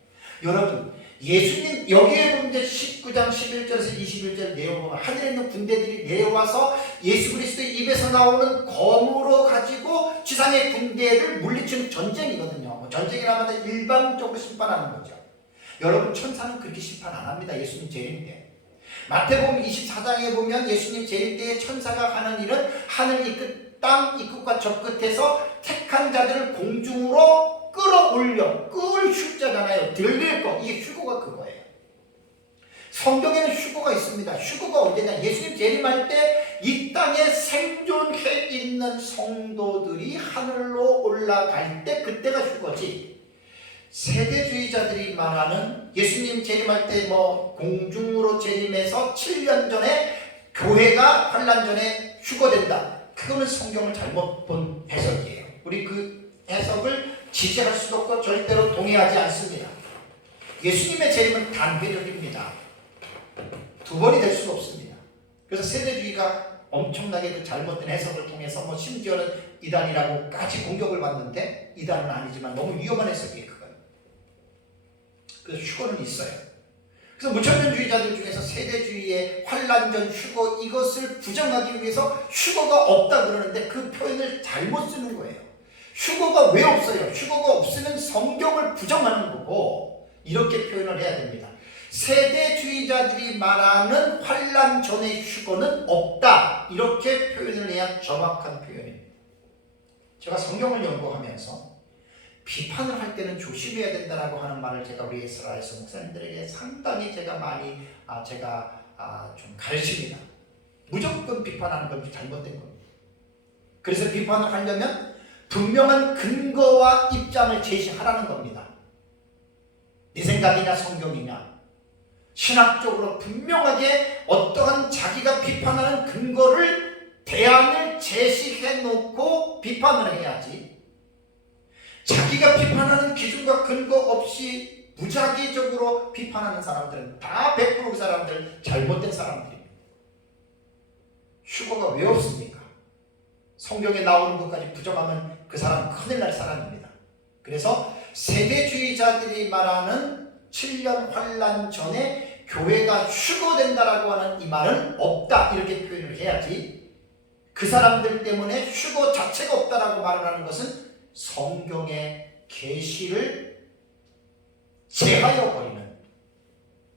여러분 예수님 여기에 보면 19장 11절에서 21절 내용을 하늘에 있는 군대들이 내려와서 예수 그리스도의 입에서 나오는 검으로 가지고 지상의 군대를 물리치는 전쟁이거든요. 전쟁이라면 일방적으로 심판하는 거죠. 여러분 천사는 그렇게 심판 안 합니다. 예수님 재림 때. 마태복음 24장에 보면 예수님 재림 때에 천사가 하는 일은 하늘 이 끝, 땅 이 끝과 저 끝에서 택한 자들을 공중으로 끌어올려, 끌 휴자잖아요. 들릴 거. 이게 휴거가 그거예요. 성경에는 휴거가 있습니다. 휴거가 언제냐? 예수님 재림할 때 이 땅에 생존해 있는 성도들이 하늘로 올라갈 때 그때가 휴거지. 세대주의자들이 말하는 예수님 재림할 때 뭐 공중으로 재림해서 7년 전에 교회가 환란 전에 휴거된다. 그거는 성경을 잘못 본 해석이에요. 우리 그 해석을 지지할 수도 없고 절대로 동의하지 않습니다. 예수님의 재림은 단회적입니다. 두 번이 될 수가 없습니다. 그래서 세대주의가 엄청나게 그 잘못된 해석을 통해서 뭐 심지어는 이단이라고까지 공격을 받는데, 이단은 아니지만 너무 위험한 해석이에요. 그건. 그래서 휴거는 있어요. 그래서 무천년주의자들 중에서 세대주의의 환란전 휴거 이것을 부정하기 위해서 휴거가 없다 그러는데 그 표현을 잘못 쓰는 거예요. 휴거가 왜 없어요? 휴거가 없으면 성경을 부정하는 거고, 이렇게 표현을 해야 됩니다. 세대주의자들이 말하는 환란 전의 휴거는 없다. 이렇게 표현을 해야 정확한 표현입니다. 제가 성경을 연구하면서 비판을 할 때는 조심해야 된다라고 하는 말을 제가 우리 이스라엘에서 목사님들에게 상당히 제가 많이 좀 가르칩니다. 무조건 비판하는 건 잘못된 겁니다. 그래서 비판을 하려면 분명한 근거와 입장을 제시하라는 겁니다. 내 생각이냐 성경이냐, 신학적으로 분명하게 어떠한 자기가 비판하는 근거를 대안을 제시해 놓고 비판을 해야지, 자기가 비판하는 기준과 근거 없이 무작위적으로 비판하는 사람들은 다 100% 그 사람들 잘못된 사람들입니다. 휴거가 왜 없습니까? 성경에 나오는 것까지 부정하면 그 사람 큰일 날 사람입니다. 그래서 세대주의자들이 말하는 7년 환란 전에 교회가 휴거된다라고 하는 이 말은 없다 이렇게 표현을 해야지, 그 사람들 때문에 휴거 자체가 없다라고 말을 하는 것은 성경의 계시를 제하여 버리는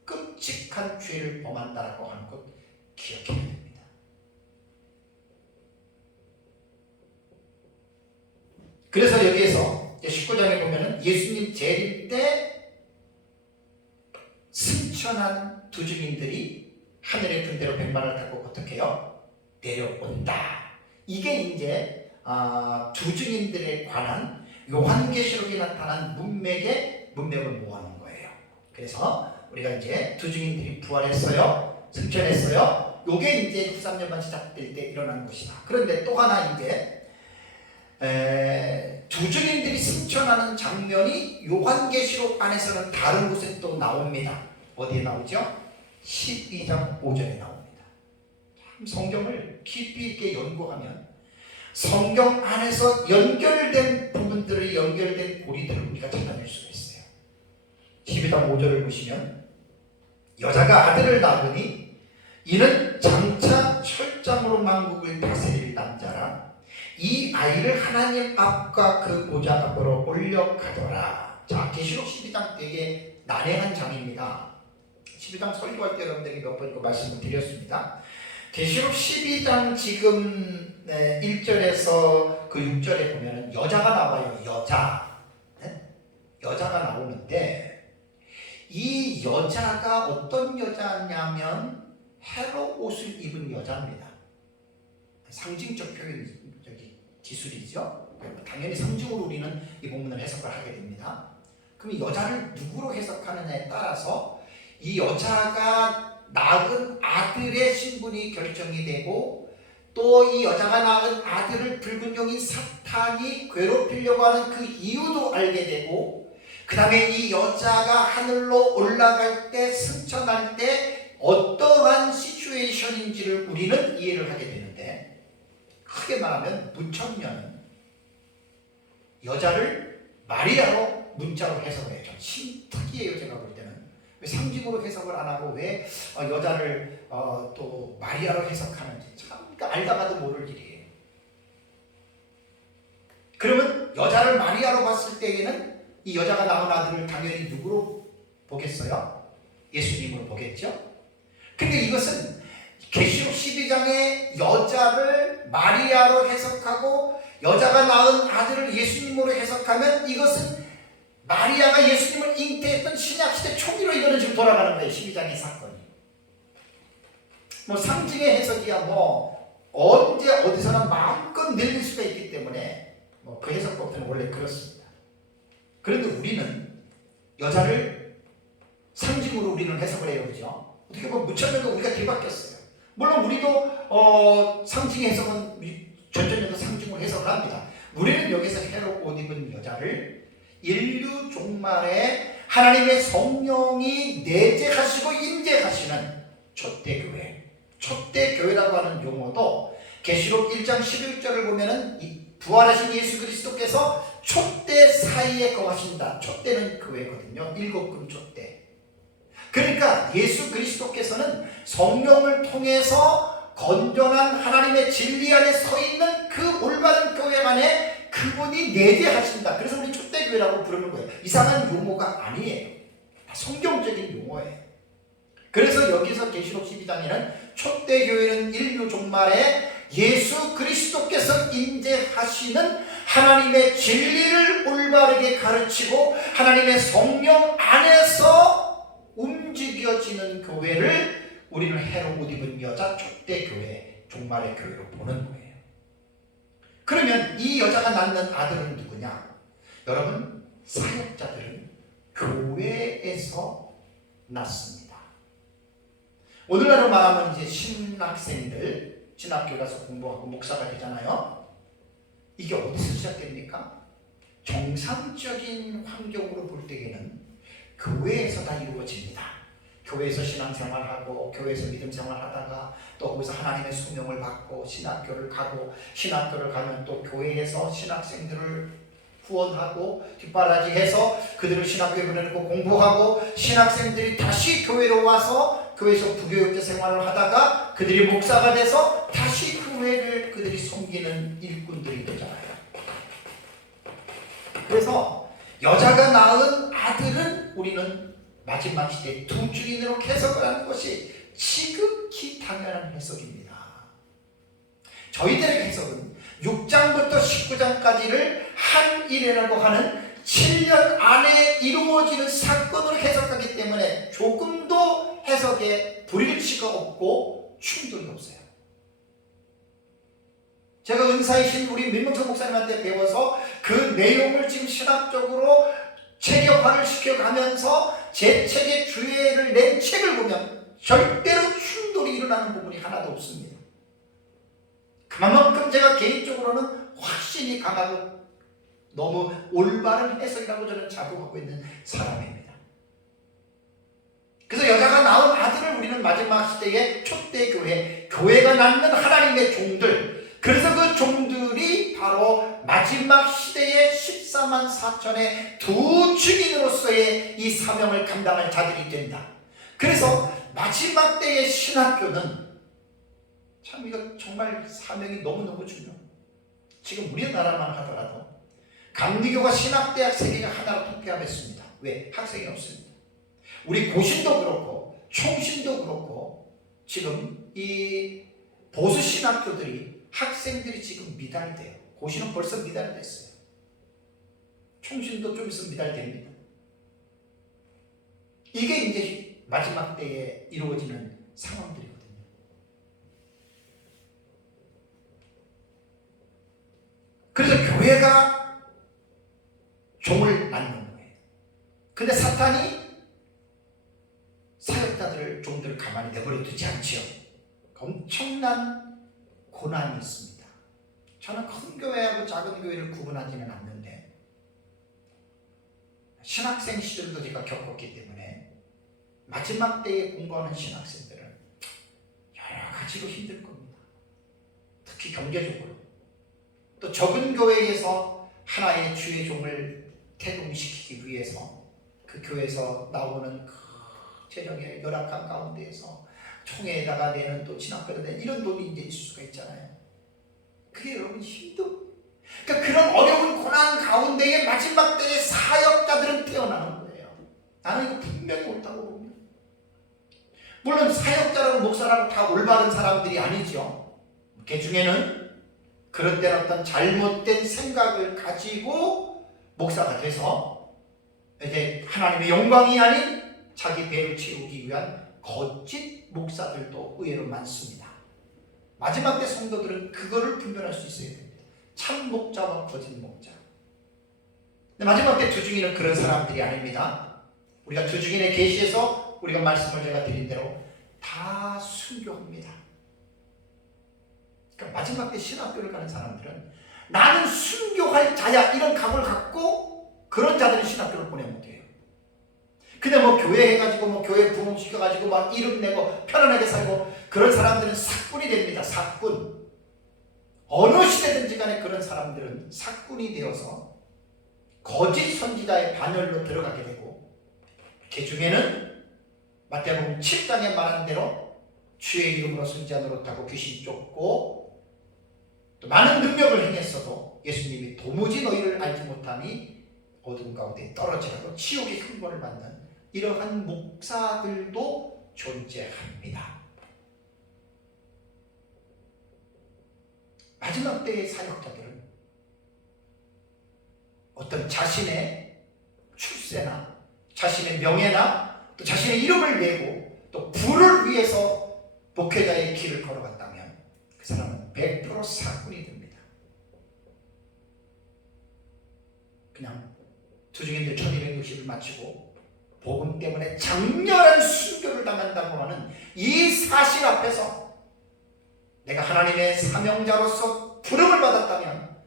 끔찍한 죄를 범한다라고 하는 것 기억해야 됩니다. 그래서 여기에서 19장에 보면은 예수님 재림 때 승천한 두 증인들이 하늘의 군대로 백마를 타고 어떻게 해요? 내려온다. 이게 이제 두 증인들에 관한 요한계시록에 나타난 문맥을 모아놓은 거예요. 그래서 우리가 이제 두 증인들이 부활했어요, 승천했어요. 요게 이제 63년반 시작될 때 일어난 것이다. 그런데 또 하나 이제 두 증인들이 승천하는 장면이 요한계시록 안에서는 다른 곳에 또 나옵니다. 어디에 나오죠? 12장 5절에 나옵니다. 참 성경을 깊이 있게 연구하면 성경 안에서 연결된 부분들을, 연결된 고리들을 우리가 찾아낼 수가 있어요. 12장 5절을 보시면 여자가 아들을 낳으니 이는 장차 철장으로 만국을 다스릴 남자라. 이 아이를 하나님 앞과 그 보좌 앞으로 올려가더라. 자, 계시록 12장 되게 난해한 장입니다. 12장 설교할 때 여러분들에게 몇 번 말씀을 드렸습니다. 계시록 12장 지금 1절에서 그 6절에 보면 여자가 나와요. 여자가 나오는데 이 여자가 어떤 여자냐면 헤롯 옷을 입은 여자입니다. 상징적 표현, 기술이죠. 당연히 상징으로 우리는 이 본문을 해석을 하게 됩니다. 그럼 이 여자를 누구로 해석하느냐에 따라서 이 여자가 낳은 아들의 신분이 결정이 되고, 또 이 여자가 낳은 아들을 붉은 용인 사탄이 괴롭히려고 하는 그 이유도 알게 되고, 그 다음에 이 여자가 하늘로 올라갈 때, 승천할 때 어떠한 시츄에이션인지를 우리는 이해를 하게 되는데, 크게 말하면 문천녀는 여자를 마리아로 문자로 해석을 해요. 좀 신특이해요. 제가 볼 때는 왜 상징으로 해석을 안 하고 왜 여자를 또 마리아로 해석하는지 참 알다가도 모를 일이에요. 그러면 여자를 마리아로 봤을 때에는 이 여자가 낳은 아들을 당연히 누구로 보겠어요? 예수님으로 보겠죠? 근데 이것은 계시록 12장에 여자를 마리아로 해석하고 여자가 낳은 아들을 예수님으로 해석하면 이것은 마리아가 예수님을 잉태했던 신약시대 초기로 이거는 지금 돌아가는 거예요. 12장의 사건이. 뭐 상징의 해석이야 언제 어디서나 마음껏 늘릴 수가 있기 때문에 그 해석법들은 원래 그렇습니다. 그런데 우리는 여자를 상징으로 우리는 해석을 해요. 그죠? 어떻게 보면 무천년도 우리가 뒤바뀌었어요. 물론 우리도 상징의 해석은 전전년도 상징으로 해석을 합니다. 우리는 여기서 헤롯 옷 입은 여자를 인류 종말에 하나님의 성령이 내재하시고 임재하시는 촛대교회, 촛대교회라고 하는 용어도 계시록 1장 11절을 보면은 부활하신 예수 그리스도께서 촛대 사이에 거하신다. 촛대는 교회거든요. 7금 촛대. 그러니까 예수 그리스도께서는 성령을 통해서 건전한 하나님의 진리 안에 서 있는 그 올바른 교회 안에 그분이 내재하신다. 그래서 우리 촛대교회라고 부르는 거예요. 이상한 용어가 아니에요. 성경적인 용어예요. 그래서 여기서 계시록 12장에는 촛대교회는 인류 종말에 예수 그리스도께서 임재하시는 하나님의 진리를 올바르게 가르치고 하나님의 성령 안에서 움직여지는 교회를 우리는 헤롯 옷 입은 여자 촛대교회, 종말의 교회로 보는 거예요. 그러면 이 여자가 낳는 아들은 누구냐? 여러분, 사역자들은 교회에서 낳습니다. 오늘날로 말하면 이제 신학생들 신학교 가서 공부하고 목사가 되잖아요. 이게 어디서 시작됩니까? 정상적인 환경으로 볼 때에는 교회에서 다 이루어집니다. 교회에서 신앙생활하고 교회에서 믿음생활하다가 또 거기서 하나님의 소명을 받고 신학교를 가고 신학교를 가면 또 교회에서 신학생들을 후원하고 뒷바라지해서 그들을 신학교에 보내놓고 공부하고 신학생들이 다시 교회로 와서 교회에서 부교육자 생활을 하다가 그들이 목사가 돼서 다시 교회를 그들이 섬기는 일꾼들이 되잖아요. 그래서 여자가 낳은 아들은 우리는 마지막 시대에 두 주인으로 해석을 하는 것이 지극히 당연한 해석입니다. 저희들의 해석은 6장부터 19장까지를 한 일이라고 하는 7년 안에 이루어지는 사건으로 해석하기 때문에 조금도 해석에 불일치가 없고 충돌이 없어요. 제가 은사이신 우리 민명철 목사님한테 배워서 그 내용을 지금 신학적으로 체계화를 시켜가면서 제 책의 주제를 낸 책을 보면 절대로 충돌이 일어나는 부분이 하나도 없습니다. 그만큼 제가 개인적으로는 확신이 강하고 너무 올바른 해석이라고 저는 자부하고 있는 사람입니다. 그래서 여자가 낳은 아들을 우리는 마지막 시대의 촛대교회, 교회가 낳는 하나님의 종들, 그래서 그 종들이 바로 마지막 시대의 14만 4천의 두 증인으로서의 이 사명을 감당할 자들이 된다. 그래서 마지막 때의 신학교는 참 이거 정말 사명이 너무너무 중요해요. 지금 우리나라만 하더라도 감리교가 신학대학 3개가 하나로 통폐합했습니다. 왜? 학생이 없습니다. 우리 고신도 그렇고 총신도 그렇고 지금 이 보수 신학교들이 학생들이 지금 미달돼요. 고신은 벌써 미달됐어요. 총신도 좀 있으면 미달됩니다. 이게 이제 마지막 때에 이루어지는 상황들이거든요. 그래서 교회가 종을 낳는 거예요. 근데 사탄이 사역자들을, 종들을 가만히 내버려 두지 않지요. 엄청난 고난이 있습니다. 저는 큰 교회하고 작은 교회를 구분하지는 않는데 신학생 시절도 제가 겪었기 때문에 마지막 때에 공부하는 신학생들은 여러 가지로 힘들 겁니다. 특히 경제적으로. 또 적은 교회에서 하나의 주의 종을 태동시키기 위해서 그 교회에서 나오는 그 재정의 열악한 가운데에서 총회에다가 내는 또 진학비를 내는 이런 돈이 이제 있을 수가 있잖아요. 그게 여러분 힘든, 그러니까 그런 어려운 고난 가운데에 마지막 때에 사역자들은 태어나는 거예요. 나는 이거 분명히 옳다고 봅니다. 물론 사역자라고 목사라고 다 올바른 사람들이 아니죠. 그 중에는 그런 때는 어떤 잘못된 생각을 가지고 목사가 돼서 이제 하나님의 영광이 아닌 자기 배를 채우기 위한 거짓 목사들도 의외로 많습니다. 마지막 때 성도들은 그거를 분별할 수 있어야 됩니다. 참 목자와 거짓 목자. 근데 마지막 때 두중인은 그런 사람들이 아닙니다. 우리가 두중인의 계시에서 우리가 말씀을 제가 드린 대로 다 순교합니다. 그러니까 마지막 때 신학교를 가는 사람들은 나는 순교할 자야 이런 각오를 갖고 그런 자들은 신학교를 보내면 돼요. 그냥 뭐 교회 해가지고 뭐 교회 부흥시켜가지고 막 이름 내고 편안하게 살고 그런 사람들은 사꾼이 됩니다. 사꾼. 어느 시대든지 간에 그런 사람들은 사꾼이 되어서 거짓 선지자의 반열로 들어가게 되고 그 중에는 마태복음 7장에 말한 대로 주의 이름으로 선지자 노릇하고 귀신 쫓고 또 많은 능력을 행했어도 예수님이 도무지 너희를 알지 못하니 어둠 가운데 떨어지라고 지옥의 형벌을 받는 이러한 목사들도 존재합니다. 마지막 때의 사역자들은 어떤 자신의 출세나 자신의 명예나 또 자신의 이름을 내고 또 부를 위해서 목회자의 길을 걸어갔다면 그 사람은 100% 사꾼이 됩니다. 그냥 두중인들 1260을 마치고 복음 때문에 장렬한 순교를 당한다고 하는 이 사실 앞에서 내가 하나님의 사명자로서 부름을 받았다면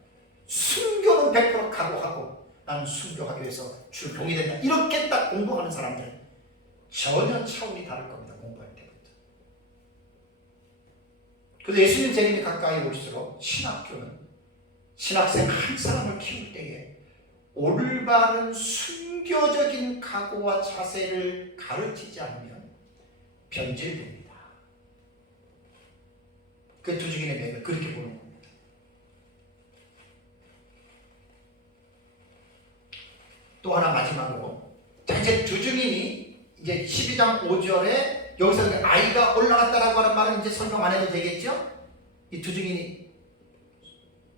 순교는 100% 각오하고 나는 순교하기 위해서 출동이 된다. 이렇게 딱 공부하는 사람들은 전혀 차원이 다를 겁니다. 공부할 때부터. 그래서 예수님 재림이 가까이 올수록 신학교는 신학생 한 사람을 키울 때에 올바른 순교적인 각오와 자세를 가르치지 않으면 변질됩니다. 그 두중인의 맥을 그렇게 보는 겁니다. 또 하나 마지막으로 자 이제 두중인이 이제 12장 5절에 여기서 아이가 올라갔다라고 하는 말은 이제 설명 안 해도 되겠죠? 이 두중인이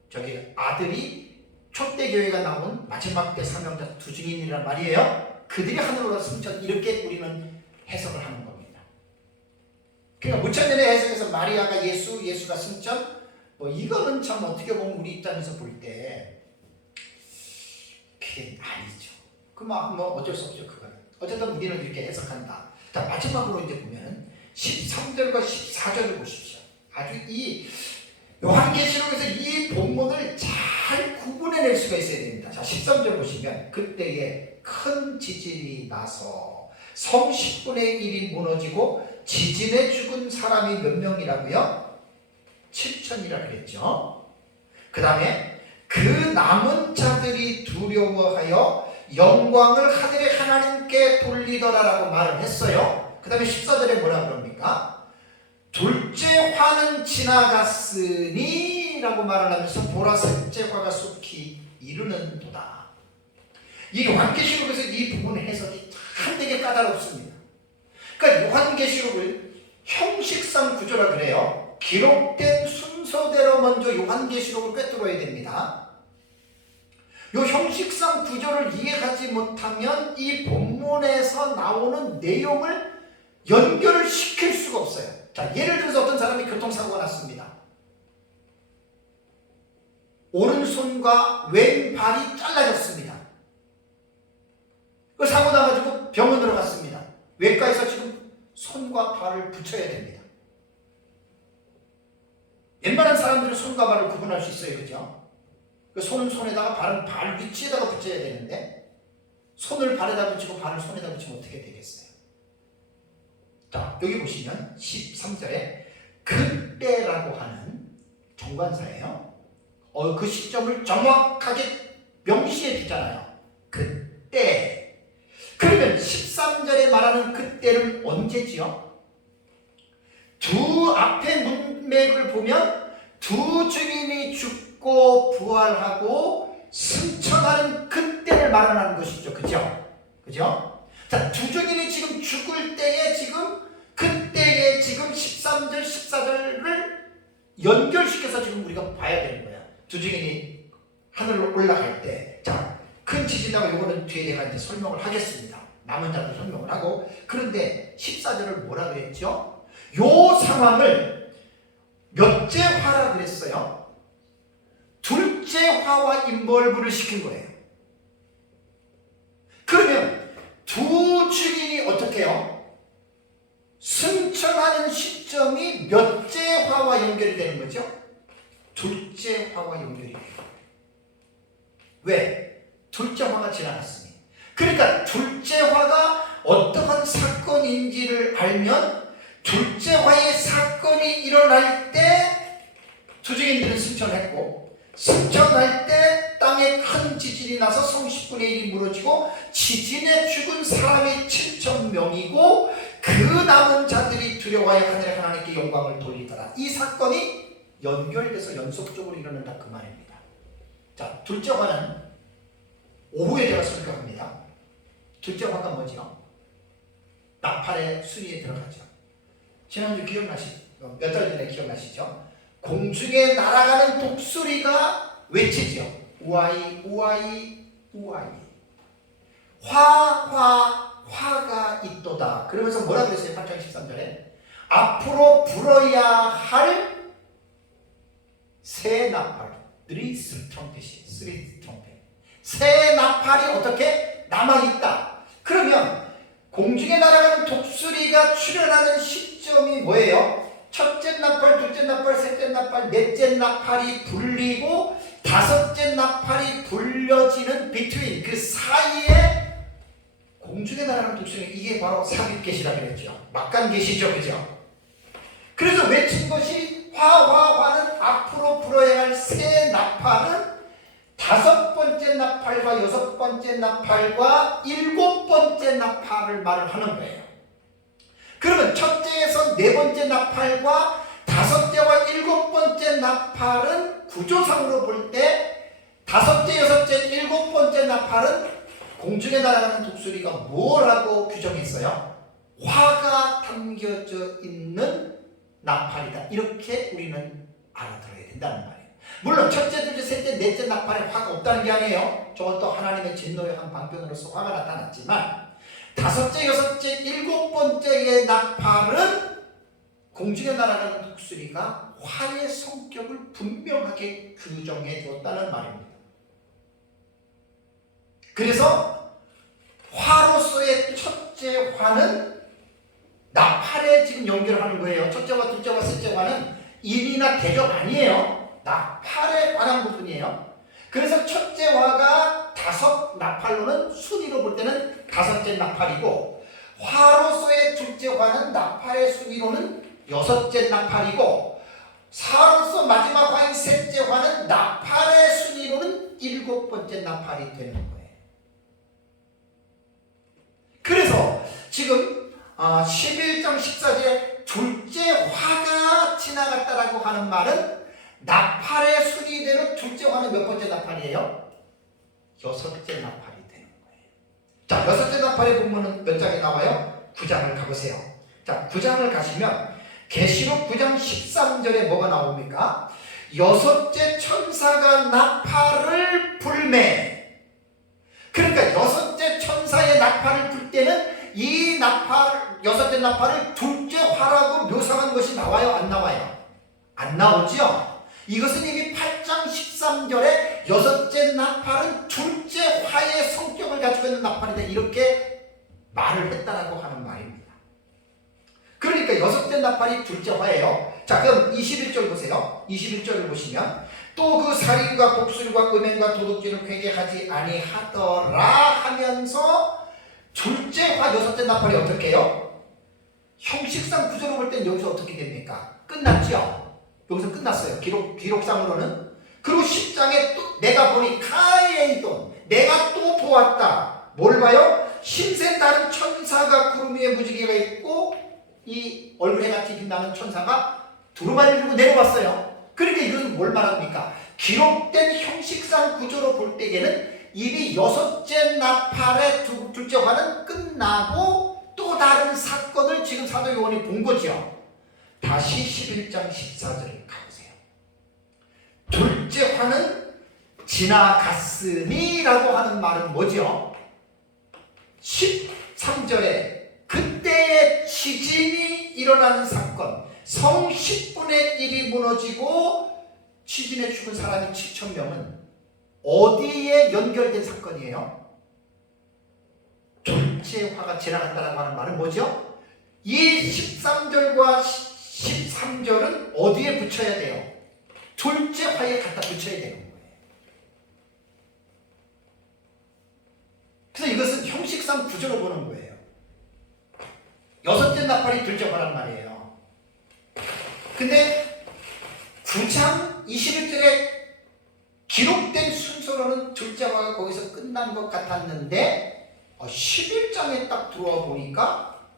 저기 아들이 초대교회가 나온 마지막 때 사명자 두중인이란 말이에요. 그들이 하늘로 승천 이렇게 우리는 해석을 하는 겁니다. 그러니까 무천년의 해석에서 마리아가 예수, 예수가 승천 뭐 이거는 참 어떻게 보면 우리 입장에서 볼 때 그게 아니죠. 그럼 뭐 어쩔 수 없죠. 그거는. 어쨌든 우리는 이렇게 해석한다. 자 마지막으로 이제 보면 13절과 14절을 보십시오. 아주 이 요한계시록에서 이 본문을 잘 구분해낼 수가 있어야 됩니다. 자 13절 보시면 그때에 큰 지진이 나서 성 10분의 1이 무너지고 지진에 죽은 사람이 몇 명이라고요? 7천이라 그랬죠. 그 다음에 그 남은 자들이 두려워하여 영광을 하늘의 하나님께 돌리더라라고 말을 했어요. 그 다음에 14절에 뭐라 그럽니까? 둘째 화는 지나갔으니 라고 말을 하면서 보라 셋째 화가 속히 이르는도다. 이 요한계시록에서 이 부분 해석이 참 되게 까다롭습니다. 그러니까 요한계시록을 형식상 구조라 그래요. 기록된 순서대로 먼저 요한계시록을 꿰뚫어야 됩니다. 요 형식상 구조를 이해하지 못하면 이 본문에서 나오는 내용을 연결을 시킬 수가 없어요. 자, 예를 들어서 어떤 사람이 교통사고가 났습니다. 오른손과 왼발이 잘라졌습니다. 그 사고 나가지고 병원으로 갔습니다. 외과에서 지금 손과 발을 붙여야 됩니다. 웬만한 사람들은 손과 발을 구분할 수 있어요. 그죠? 그 손은 손에다가 발은 발 위치에다가 붙여야 되는데 손을 발에다 붙이고 발을 손에다 붙이면 어떻게 되겠어요? 자, 여기 보시면 13절에 그때라고 하는 정관사예요. 그 시점을 정확하게 명시해 주잖아요. 그때. 그러면 13절에 말하는 그때는 언제지요? 두 앞에 문맥을 보면 두 증인이 죽고 부활하고 승천하는 그때를 말하는 것이죠. 그죠? 그죠? 자, 두 증인이 지금 죽을 때에 지금 그때에 지금 13절, 14절을 연결시켜서 지금 우리가 봐야 되는 거야. 두 증인이 하늘로 올라갈 때, 자, 큰 지진하고 이거는 뒤에 내가 이제 설명을 하겠습니다. 남은 자도 설명을 하고. 그런데 14절을 뭐라 그랬죠? 요 상황을 몇째 화라 그랬어요? 둘째 화와 인벌브를 시킨 거예요. 그러면 두 증인이 어떻게 해요? 승천하는 시점이 몇째 화와 연결이 되는 거죠? 둘째 화와 연결이 돼요. 왜? 둘째 화가 지나갔으니. 그러니까 둘째 화가 어떠한 사건인지를 알면 둘째 화의 사건이 일어날 때 투증인들은 승천했고, 승천할 때 땅에 큰 지진이 나서 성 10분의 1이 무너지고 지진에 죽은 사람이 7,000명이고 그 남은 자들이 두려워하여 하늘의 하나님께 영광을 돌리더라. 이 사건이 연결돼서 연속적으로 일어난다 그 말입니다. 자, 둘째 화는 오후에 제가 설교합니다. 둘째 화가 뭐죠? 나팔의 순위에 들어가죠. 지난주 기억나시죠? 몇 달 전에 기억나시죠? 공중에 날아가는 독수리가 외치죠. 우아이 우아이 우아이 화가 있도다. 그러면서 뭐라 그랬어요? 8장 13절에 앞으로 불어야 할 새 나팔, 3 트럼펫이, 3 트럼펫. 새 나팔이 어떻게 남아있다. 그러면 공중에 날아가는 독수리가 출현하는 시점이 뭐예요? 첫째 나팔, 둘째 나팔, 셋째 나팔, 넷째 나팔이 불리고 다섯째 나팔이 불려지는 비트윈, 그 사이에 공중에 날아가는 독수리, 이게 바로 삽입계시라 그랬죠. 막간계시죠. 그죠? 그래서 외친 것이 화는 앞으로 불어야 할 새 나팔은 다섯 번째 나팔과 여섯 번째 나팔과 일곱 번째 나팔을 말을 하는 거예요. 그러면 첫째에서 네 번째 나팔과 다섯째와 일곱 번째 나팔은 구조상으로 볼 때 다섯째, 여섯째, 일곱 번째 나팔은 공중에 날아가는 독수리가 뭐라고 규정했어요? 화가 담겨져 있는 나팔이다. 이렇게 우리는 알아들어야 된다는 말이에요. 물론 첫째, 둘째, 셋째, 넷째 나팔에 화가 없다는 게 아니에요. 저것도 하나님의 진노의 한 방편으로서 화가 나타났지만 다섯째, 여섯째, 일곱 번째의 나팔은 공중에 날아가는 독수리가 화의 성격을 분명하게 규정해 줬다는 말입니다. 그래서 화로서의 첫째 화는 나팔에 지금 연결하는 거예요. 첫째와 둘째와 셋째 화는 인이나 대적 아니에요. 나팔에 관한 부분이에요. 그래서 첫째 화가 다섯 나팔로는 순위로 볼 때는 다섯째 나팔이고, 화로서의 둘째 화는 나팔의 순위로는 여섯째 나팔이고, 사로서 마지막 화인 셋째 화는 나팔의 순위로는 일곱 번째 나팔이 되는 거예요. 그래서 지금 11장 14절에 둘째 화가 지나갔다라고 하는 말은 나팔의 순위대로 둘째 화는 몇 번째 나팔이에요? 여섯째 나팔이 되는 거예요. 자, 여섯째 나팔의 본문은 몇 장에 나와요? 9장을 가보세요. 자, 9장을 가시면 계시록 9장 13절에 뭐가 나옵니까? 여섯째 천사가 나팔을 불매 그러니까 여섯째 천사의 나팔을 불 때는 이 여섯째 나팔을 둘째 화라고 묘사한 것이 나와요? 안 나와요? 안 나오죠? 이것은 이미 8장 13절에 여섯째 나팔은 둘째 화의 성격을 가지고 있는 나팔이다, 이렇게 말을 했다라고 하는 말입니다. 그러니까 여섯째 나팔이 둘째 화예요. 자, 그럼 21절 보세요. 21절을 보시면 또 그 살인과 복술과 음행과 도둑질을 회개하지 아니하더라 하면서 둘째 화 여섯째 나팔이 어떻게 해요? 형식상 구조로 볼 땐 여기서 어떻게 됩니까? 끝났죠? 여기서 끝났어요. 기록상으로는. 그리고 10장에 또 내가 보니 카에이돈, 내가 또 보았다. 뭘 봐요? 힘센 다른 천사가 구름 위에 무지개가 있고 이 얼굴 해같이 빛나는 천사가 두루마리를 들고 내려왔어요. 그러니까 이것은 뭘 말합니까? 기록된 형식상 구조로 볼 때에는 이미 여섯째 나팔의 둘째 화는 끝나고 또 다른 사건을 지금 사도 요한이 본 거죠. 다시 11장 14절을 가보세요. 둘째 화는 지나갔으니 라고 하는 말은 뭐죠? 13절에 그때의 지진이 일어나는 사건, 성 10분의 1이 무너지고 지진에 죽은 사람이 7,000명은 어디에 연결된 사건이에요? 둘째 화가 지나갔다라고 하는 말은 뭐죠? 이 13절과 13절은 어디에 붙여야 돼요? 둘째 화에 갖다 붙여야 되는 거예요. 그래서 이것은 형식상 구조로 보는 거예요. 여섯째 나팔이 둘째 화란 말이에요. 근데 9장 21절에 기록된 순서로는 둘째 화가 거기서 끝난 것 같았는데 11장에 딱 들어와 보니까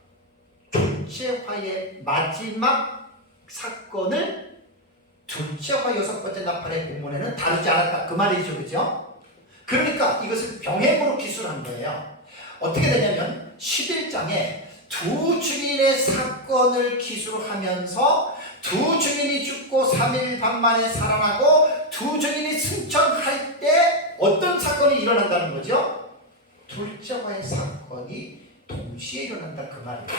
둘째 화의 마지막 사건을 둘째 화 여섯 번째 나팔의 본문에는 다루지 않았다, 그 말이죠. 그죠? 그러니까 이것을 병행으로 기술한 거예요. 어떻게 되냐면 11장에 두 증인의 사건을 기술하면서 두 증인이 죽고 3일 반 만에 살아나고 두 증인이 승천할 때 어떤 사건이 일어난다는 거죠? 둘째 화의 사건이 동시에 일어난다, 그 말입니다.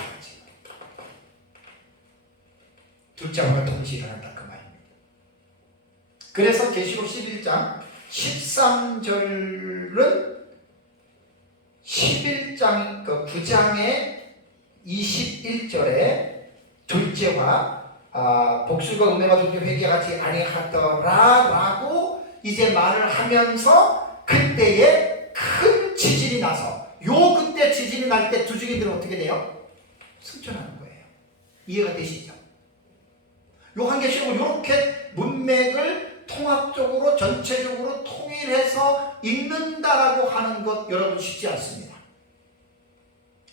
둘째 화가 동시에 일어난다, 그 말입니다. 그래서 계시록 11장 13절은 11장 그 9장의 21절에 둘째 화 복술과 음행과 도둑질을 회개하지 아니하더라 라고 이제 말을 하면서 그때에 큰 지진이 나서 그때 지진이 날 때 두 증인들은 어떻게 돼요? 승천하는 거예요. 이해가 되시죠? 요한계시록은 이렇게 문맥을 통합적으로 전체적으로 통일해서 읽는다라고 하는 것 여러분 쉽지 않습니다.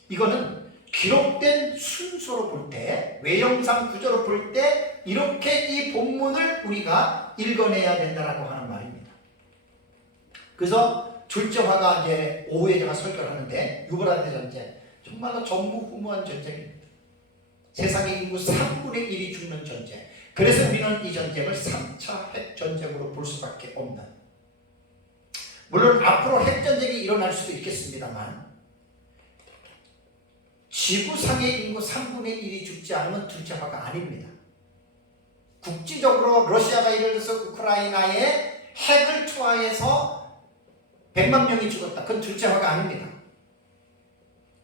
이거는 기록된 순서로 볼 때, 외형상 구조로 볼 때 이렇게 이 본문을 우리가 읽어내야 된다라고 하는 말입니다. 그래서 둘째 화가 이제 오후에 제가 설교를 하는데 유브라데 전쟁, 정말로 전무후무한 전쟁입니다. 세상의 인구 3분의 1이 죽는 전쟁. 그래서 우리는 이 전쟁을 3차 핵전쟁으로 볼 수밖에 없는, 물론 앞으로 핵전쟁이 일어날 수도 있겠습니다만 지구상의 인구 3분의 1이 죽지 않으면 둘째 화가 아닙니다. 국지적으로 러시아가 예를 들어서 우크라이나에 핵을 투하해서 100만 명이 죽었다, 그건 둘째 화가 아닙니다.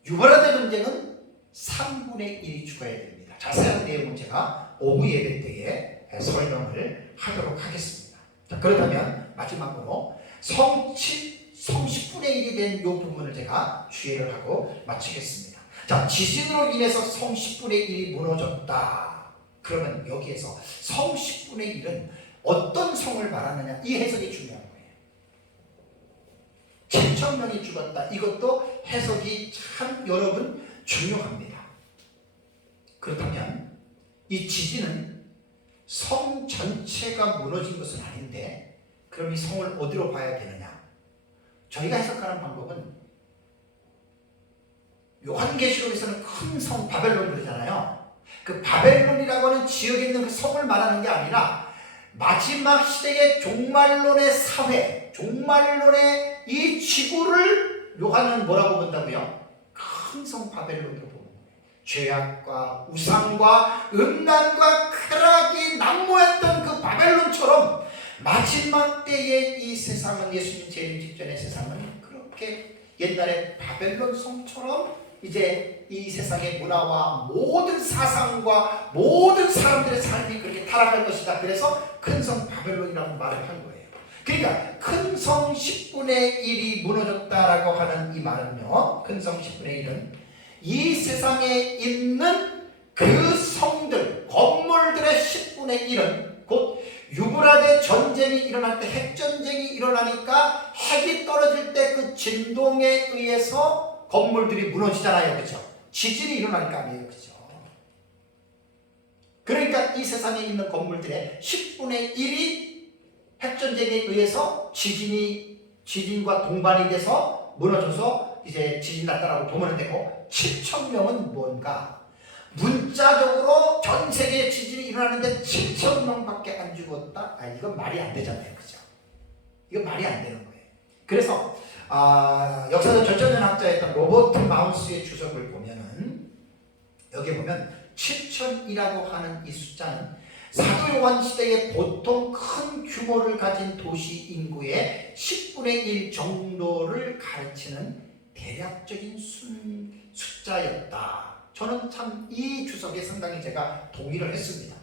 유브라데 전쟁은 3분의 1이 죽어야 됩니다. 자세한 내용은 제가 오후 예배 때에 설명을 하도록 하겠습니다. 자, 그렇다면 마지막으로 성 10분의 1이 된 이 부분을 제가 주의를 하고 마치겠습니다. 자, 지진으로 인해서 성 10분의 1이 무너졌다. 그러면 여기에서 성 10분의 1은 어떤 성을 말하느냐, 이 해석이 중요한 거예요. 7,000명이 죽었다. 이것도 해석이 참 여러분 중요합니다. 그렇다면 이 지진은 성 전체가 무너진 것은 아닌데 그럼 이 성을 어디로 봐야 되느냐? 저희가 해석하는 방법은 요한계시록에서는 큰 성 바벨론 그러잖아요. 그 바벨론이라고 하는 지역에 있는 그 성을 말하는 게 아니라 마지막 시대의 종말론의 사회, 종말론의 이 지구를 요한은 뭐라고 본다고요? 큰 성 바벨론으로 보는 거예요. 죄악과 우상과 음란과 쾌락이 난무했던 그 바벨론처럼 마지막 때의 이 세상은, 예수님 재림 직전의 세상은 그렇게 옛날에 바벨론 성처럼 이제 이 세상의 문화와 모든 사상과 모든 사람들의 삶이 그렇게 타락할 것이다. 그래서 큰 성 바벨론이라고 말을 한 거예요. 그러니까 큰 성 10분의 1이 무너졌다라고 하는 이 말은요, 큰 성 10분의 1은 이 세상에 있는 그 성들, 건물들의 10분의 1은 곧 유브라데 전쟁이 일어날 때, 핵전쟁이 일어나니까 핵이 떨어질 때 그 진동에 의해서 건물들이 무너지잖아요. 그죠? 지진이 일어날 거 아니에요. 그죠? 그러니까 이 세상에 있는 건물들의 10분의 1이 핵전쟁에 의해서 지진과 동반이 돼서 무너져서 이제 지진 났다라고 보면 되고, 7,000명은 뭔가? 문자적으로 전 세계에 지진이 일어나는데 7,000명밖에 안 죽었다? 이건 말이 안 되잖아요. 그죠? 이건 말이 안 되는 거예요. 그래서 역사적 전천연학자였던 로버트 마우스의 주석을 보면은, 여기 보면 7,000이라고 하는 이 숫자는 사도 요한 시대에 보통 큰 규모를 가진 도시 인구의 10분의 1 정도를 가르치는 대략적인 숫자였다. 저는 참 이 주석에 상당히 제가 동의를 했습니다.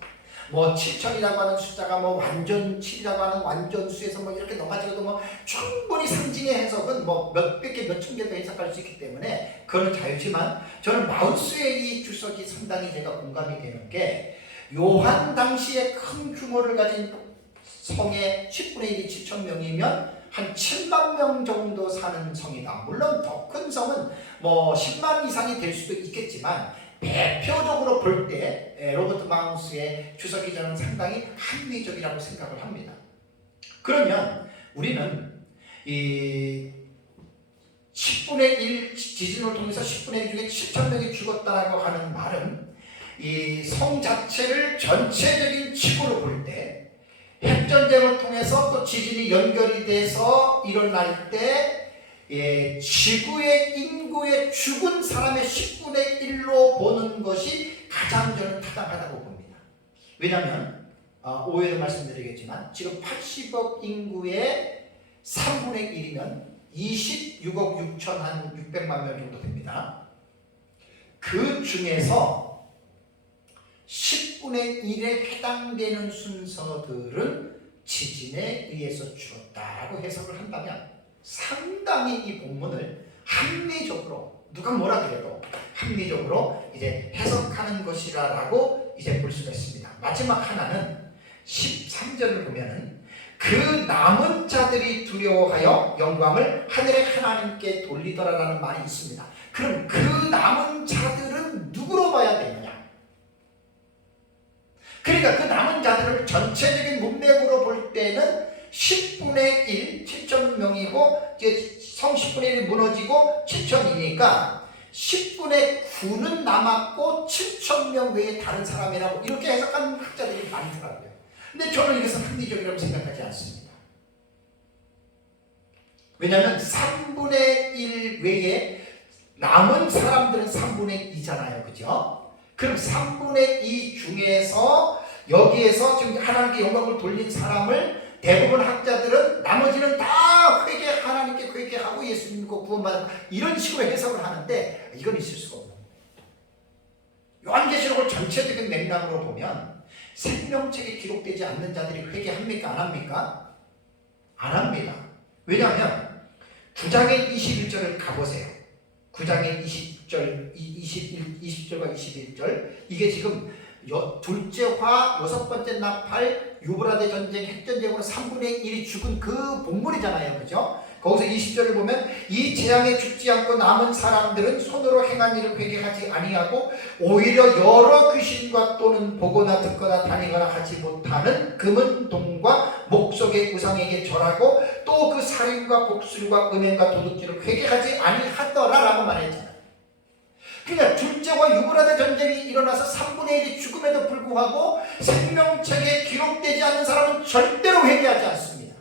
뭐 7,000이라고 하는 숫자가 뭐 완전 7이라고 하는 완전수에서 뭐 이렇게 넘어지고도 뭐 충분히 상징의 해석은 뭐 몇백 개, 몇천 개도 해석할 수 있기 때문에 그거는 자유지만, 저는 마우스의 이 주석이 상당히 제가 공감이 되는 게, 요한 당시에 큰 규모를 가진 성의 10분의 1이 7,000명이면 한 7만 명 정도 사는 성이다. 물론 더 큰 성은 뭐 10만 이상이 될 수도 있겠지만, 대표적으로 볼 때 로버트 마우스의 주석이 저는 상당히 합리적이라고 생각을 합니다. 그러면 우리는 이 10분의 1 지진을 통해서 10분의 1 중에 7,000명이 죽었다라고 하는 말은 이 성 자체를 전체적인 지구로 볼 때, 핵전쟁을 통해서 또 지진이 연결이 돼서 일어날 때 지구의 인구의 죽은 사람의 10분의 1로 보는 것이 가장 저는 타당하다고 봅니다. 왜냐하면 오해도 말씀드리겠지만, 지금 80억 인구의 3분의 1이면 26억 6천 한 600만 명 정도 됩니다. 그 중에서 10분의 1에 해당되는 순서들은 지진에 의해서 죽었다라고 해석을 한다면, 상당히 이 본문을 합리적으로, 누가 뭐라 그래도 합리적으로 이제 해석하는 것이라고 이제 볼 수가 있습니다. 마지막 하나는 13절을 보면은, 그 남은 자들이 두려워하여 영광을 하늘의 하나님께 돌리더라라는 말이 있습니다. 그럼 그 남은 자들은 누구로 봐야 되느냐? 그러니까 그 남은 자들을 전체적인 문맥으로 볼 때는 10분의 1, 7,000명이고, 이제 성 10분의 1이 무너지고 7,000이니까 10분의 9는 남았고 7,000명 외에 다른 사람이라고 이렇게 해석하는 학자들이 많더라고요. 근데 저는 이것은 합리적이라고 생각하지 않습니다. 왜냐하면 3분의 1 외에 남은 사람들은 3분의 2잖아요. 그죠? 그럼 3분의 2 중에서 여기에서 지금 하나님께 영광을 돌린 사람을 대부분 학자들은 나머지는 다 하나님께 회개하고 예수 믿고 구원받은 이런 식으로 해석을 하는데, 이건 있을 수가 없는 거예요. 요한계시록을 전체적인 맥락으로 보면 생명책에 기록되지 않는 자들이 회개합니까? 안 합니까? 안 합니다. 왜냐하면 9장의 21절을 가보세요. 9장의 20절과 21절, 이게 지금 둘째 화, 여섯 번째 나팔, 유브라데 전쟁, 핵전쟁으로 3분의 1이 죽은 그 본문이잖아요. 그죠? 거기서 20절을 보면, 이 재앙에 죽지 않고 남은 사람들은 손으로 행한 일을 회개하지 아니하고 오히려 여러 귀신과 또는 보거나 듣거나 다니거나 하지 못하는 금은 동과 목석의 우상에게 절하고 또 그 살인과 복술과 음행과 도둑질을 회개하지 아니하더라라고 말했잖아요. 그러니까 둘째와 유브라데 전쟁이 일어나서 3분의 1이 죽음에도 불구하고 생명책에 기록되지 않는 사람은 절대로 회개하지 않습니다.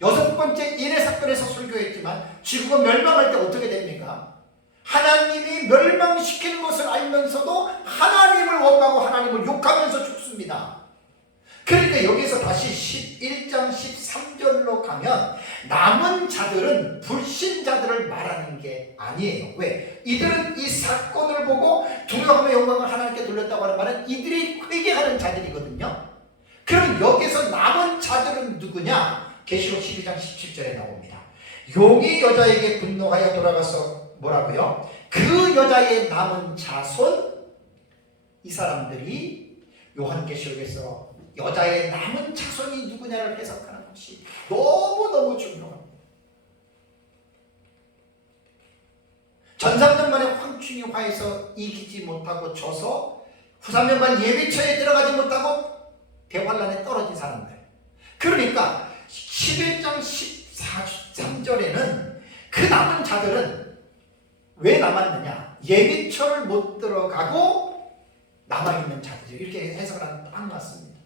여섯 번째 인해 사건에서 설교했지만 지구가 멸망할 때 어떻게 됩니까? 하나님이 멸망시키는 것을 알면서도 하나님을 원망하고 하나님을 욕하면서 죽습니다. 그러니까 여기서 다시 11장 13절로 가면 남은 자들은 불신자들을 말하는 게 아니에요. 왜? 이들은 이 사건을 보고 두려움의 영광을 하나님께 돌렸다고 하는 말은 이들이 회개하는 자들이거든요. 그럼 여기서 남은 자들은 누구냐? 계시록 12장 17절에 나옵니다. 용이 여자에게 분노하여 돌아가서 뭐라고요? 그 여자의 남은 자손, 이 사람들이 요한계시록에서 여자의 남은 자손이 누구냐를 해석하는 것이 너무너무 중요합니다. 전삼년만에 황충이 화해서 이기지 못하고 져서 후삼년만 예비처에 들어가지 못하고 대환란에 떨어진 사람들. 그러니까 11장 13절에는 그 남은 자들은 왜 남았느냐? 예비처를 못 들어가고 남아있는 자들이 이렇게 해석을 하면 딱 맞습니다.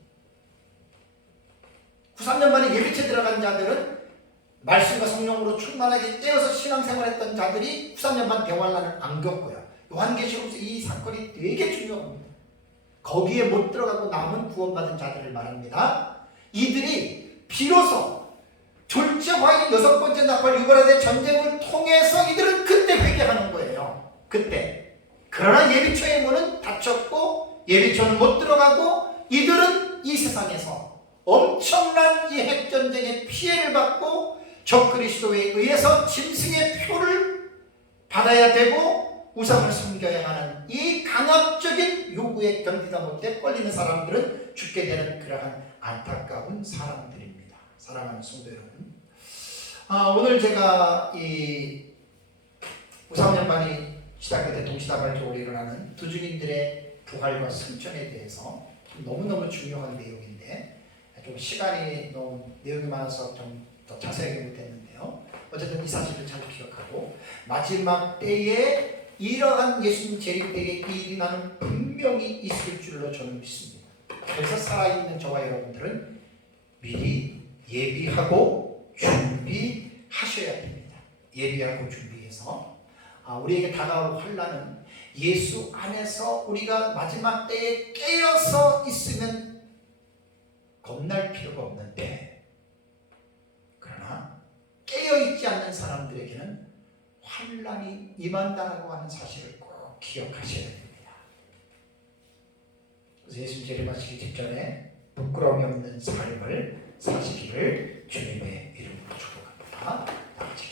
93년 만에 예비처에 들어간 자들은 말씀과 성령으로 충만하게 깨어서 신앙생활했던 자들이 93년 만 대환란을 안 겪고요. 요한계시록에서 이 사건이 되게 중요합니다. 거기에 못 들어가고 남은 구원받은 자들을 말합니다. 이들이 비로소 둘째 화인 여섯 번째 나팔 유발의 전쟁을 통해서 이들은 그때 회개하는 거예요. 그때. 그러나 예비처의 문은 닫혔고 예비처는 못 들어가고 이들은 이 세상에서 엄청난 이 핵전쟁의 피해를 받고 적그리스도에 의해서 짐승의 표를 받아야 되고 우상을 섬겨야 하는 이 강압적인 요구에 견디다 못해 끌리는 사람들은 죽게 되는 그러한 안타까운 사람들입니다. 사랑하는 성도 여러분, 오늘 제가 이 우상연반이 시작할 때 동시다발적으로 일어나는 두 주님들의 부활과 승천에 대해서 너무너무 중요한 내용인데 좀 시간이 너무 내용이 많아서 좀 더 자세하게 못했는데요. 어쨌든 이 사실을 잘 기억하고 마지막 때에 이러한 예수님 재림때의 일이 나는 분명히 있을 줄로 저는 믿습니다. 그래서 살아있는 저와 여러분들은 미리 예비하고 준비하셔야 됩니다. 예비하고 준비해서 우리에게 다가올 환난은 예수 안에서 우리가 마지막 때에 깨어서 있으면 겁날 필요가 없는데, 그러나 깨어있지 않는 사람들에게는 환난이 임한다라고 하는 사실을 꼭 기억하셔야 됩니다. 그래서 예수님 재림하시기 직전에 부끄러움이 없는 삶을 사시기를 주님의 이름으로 축복합니다.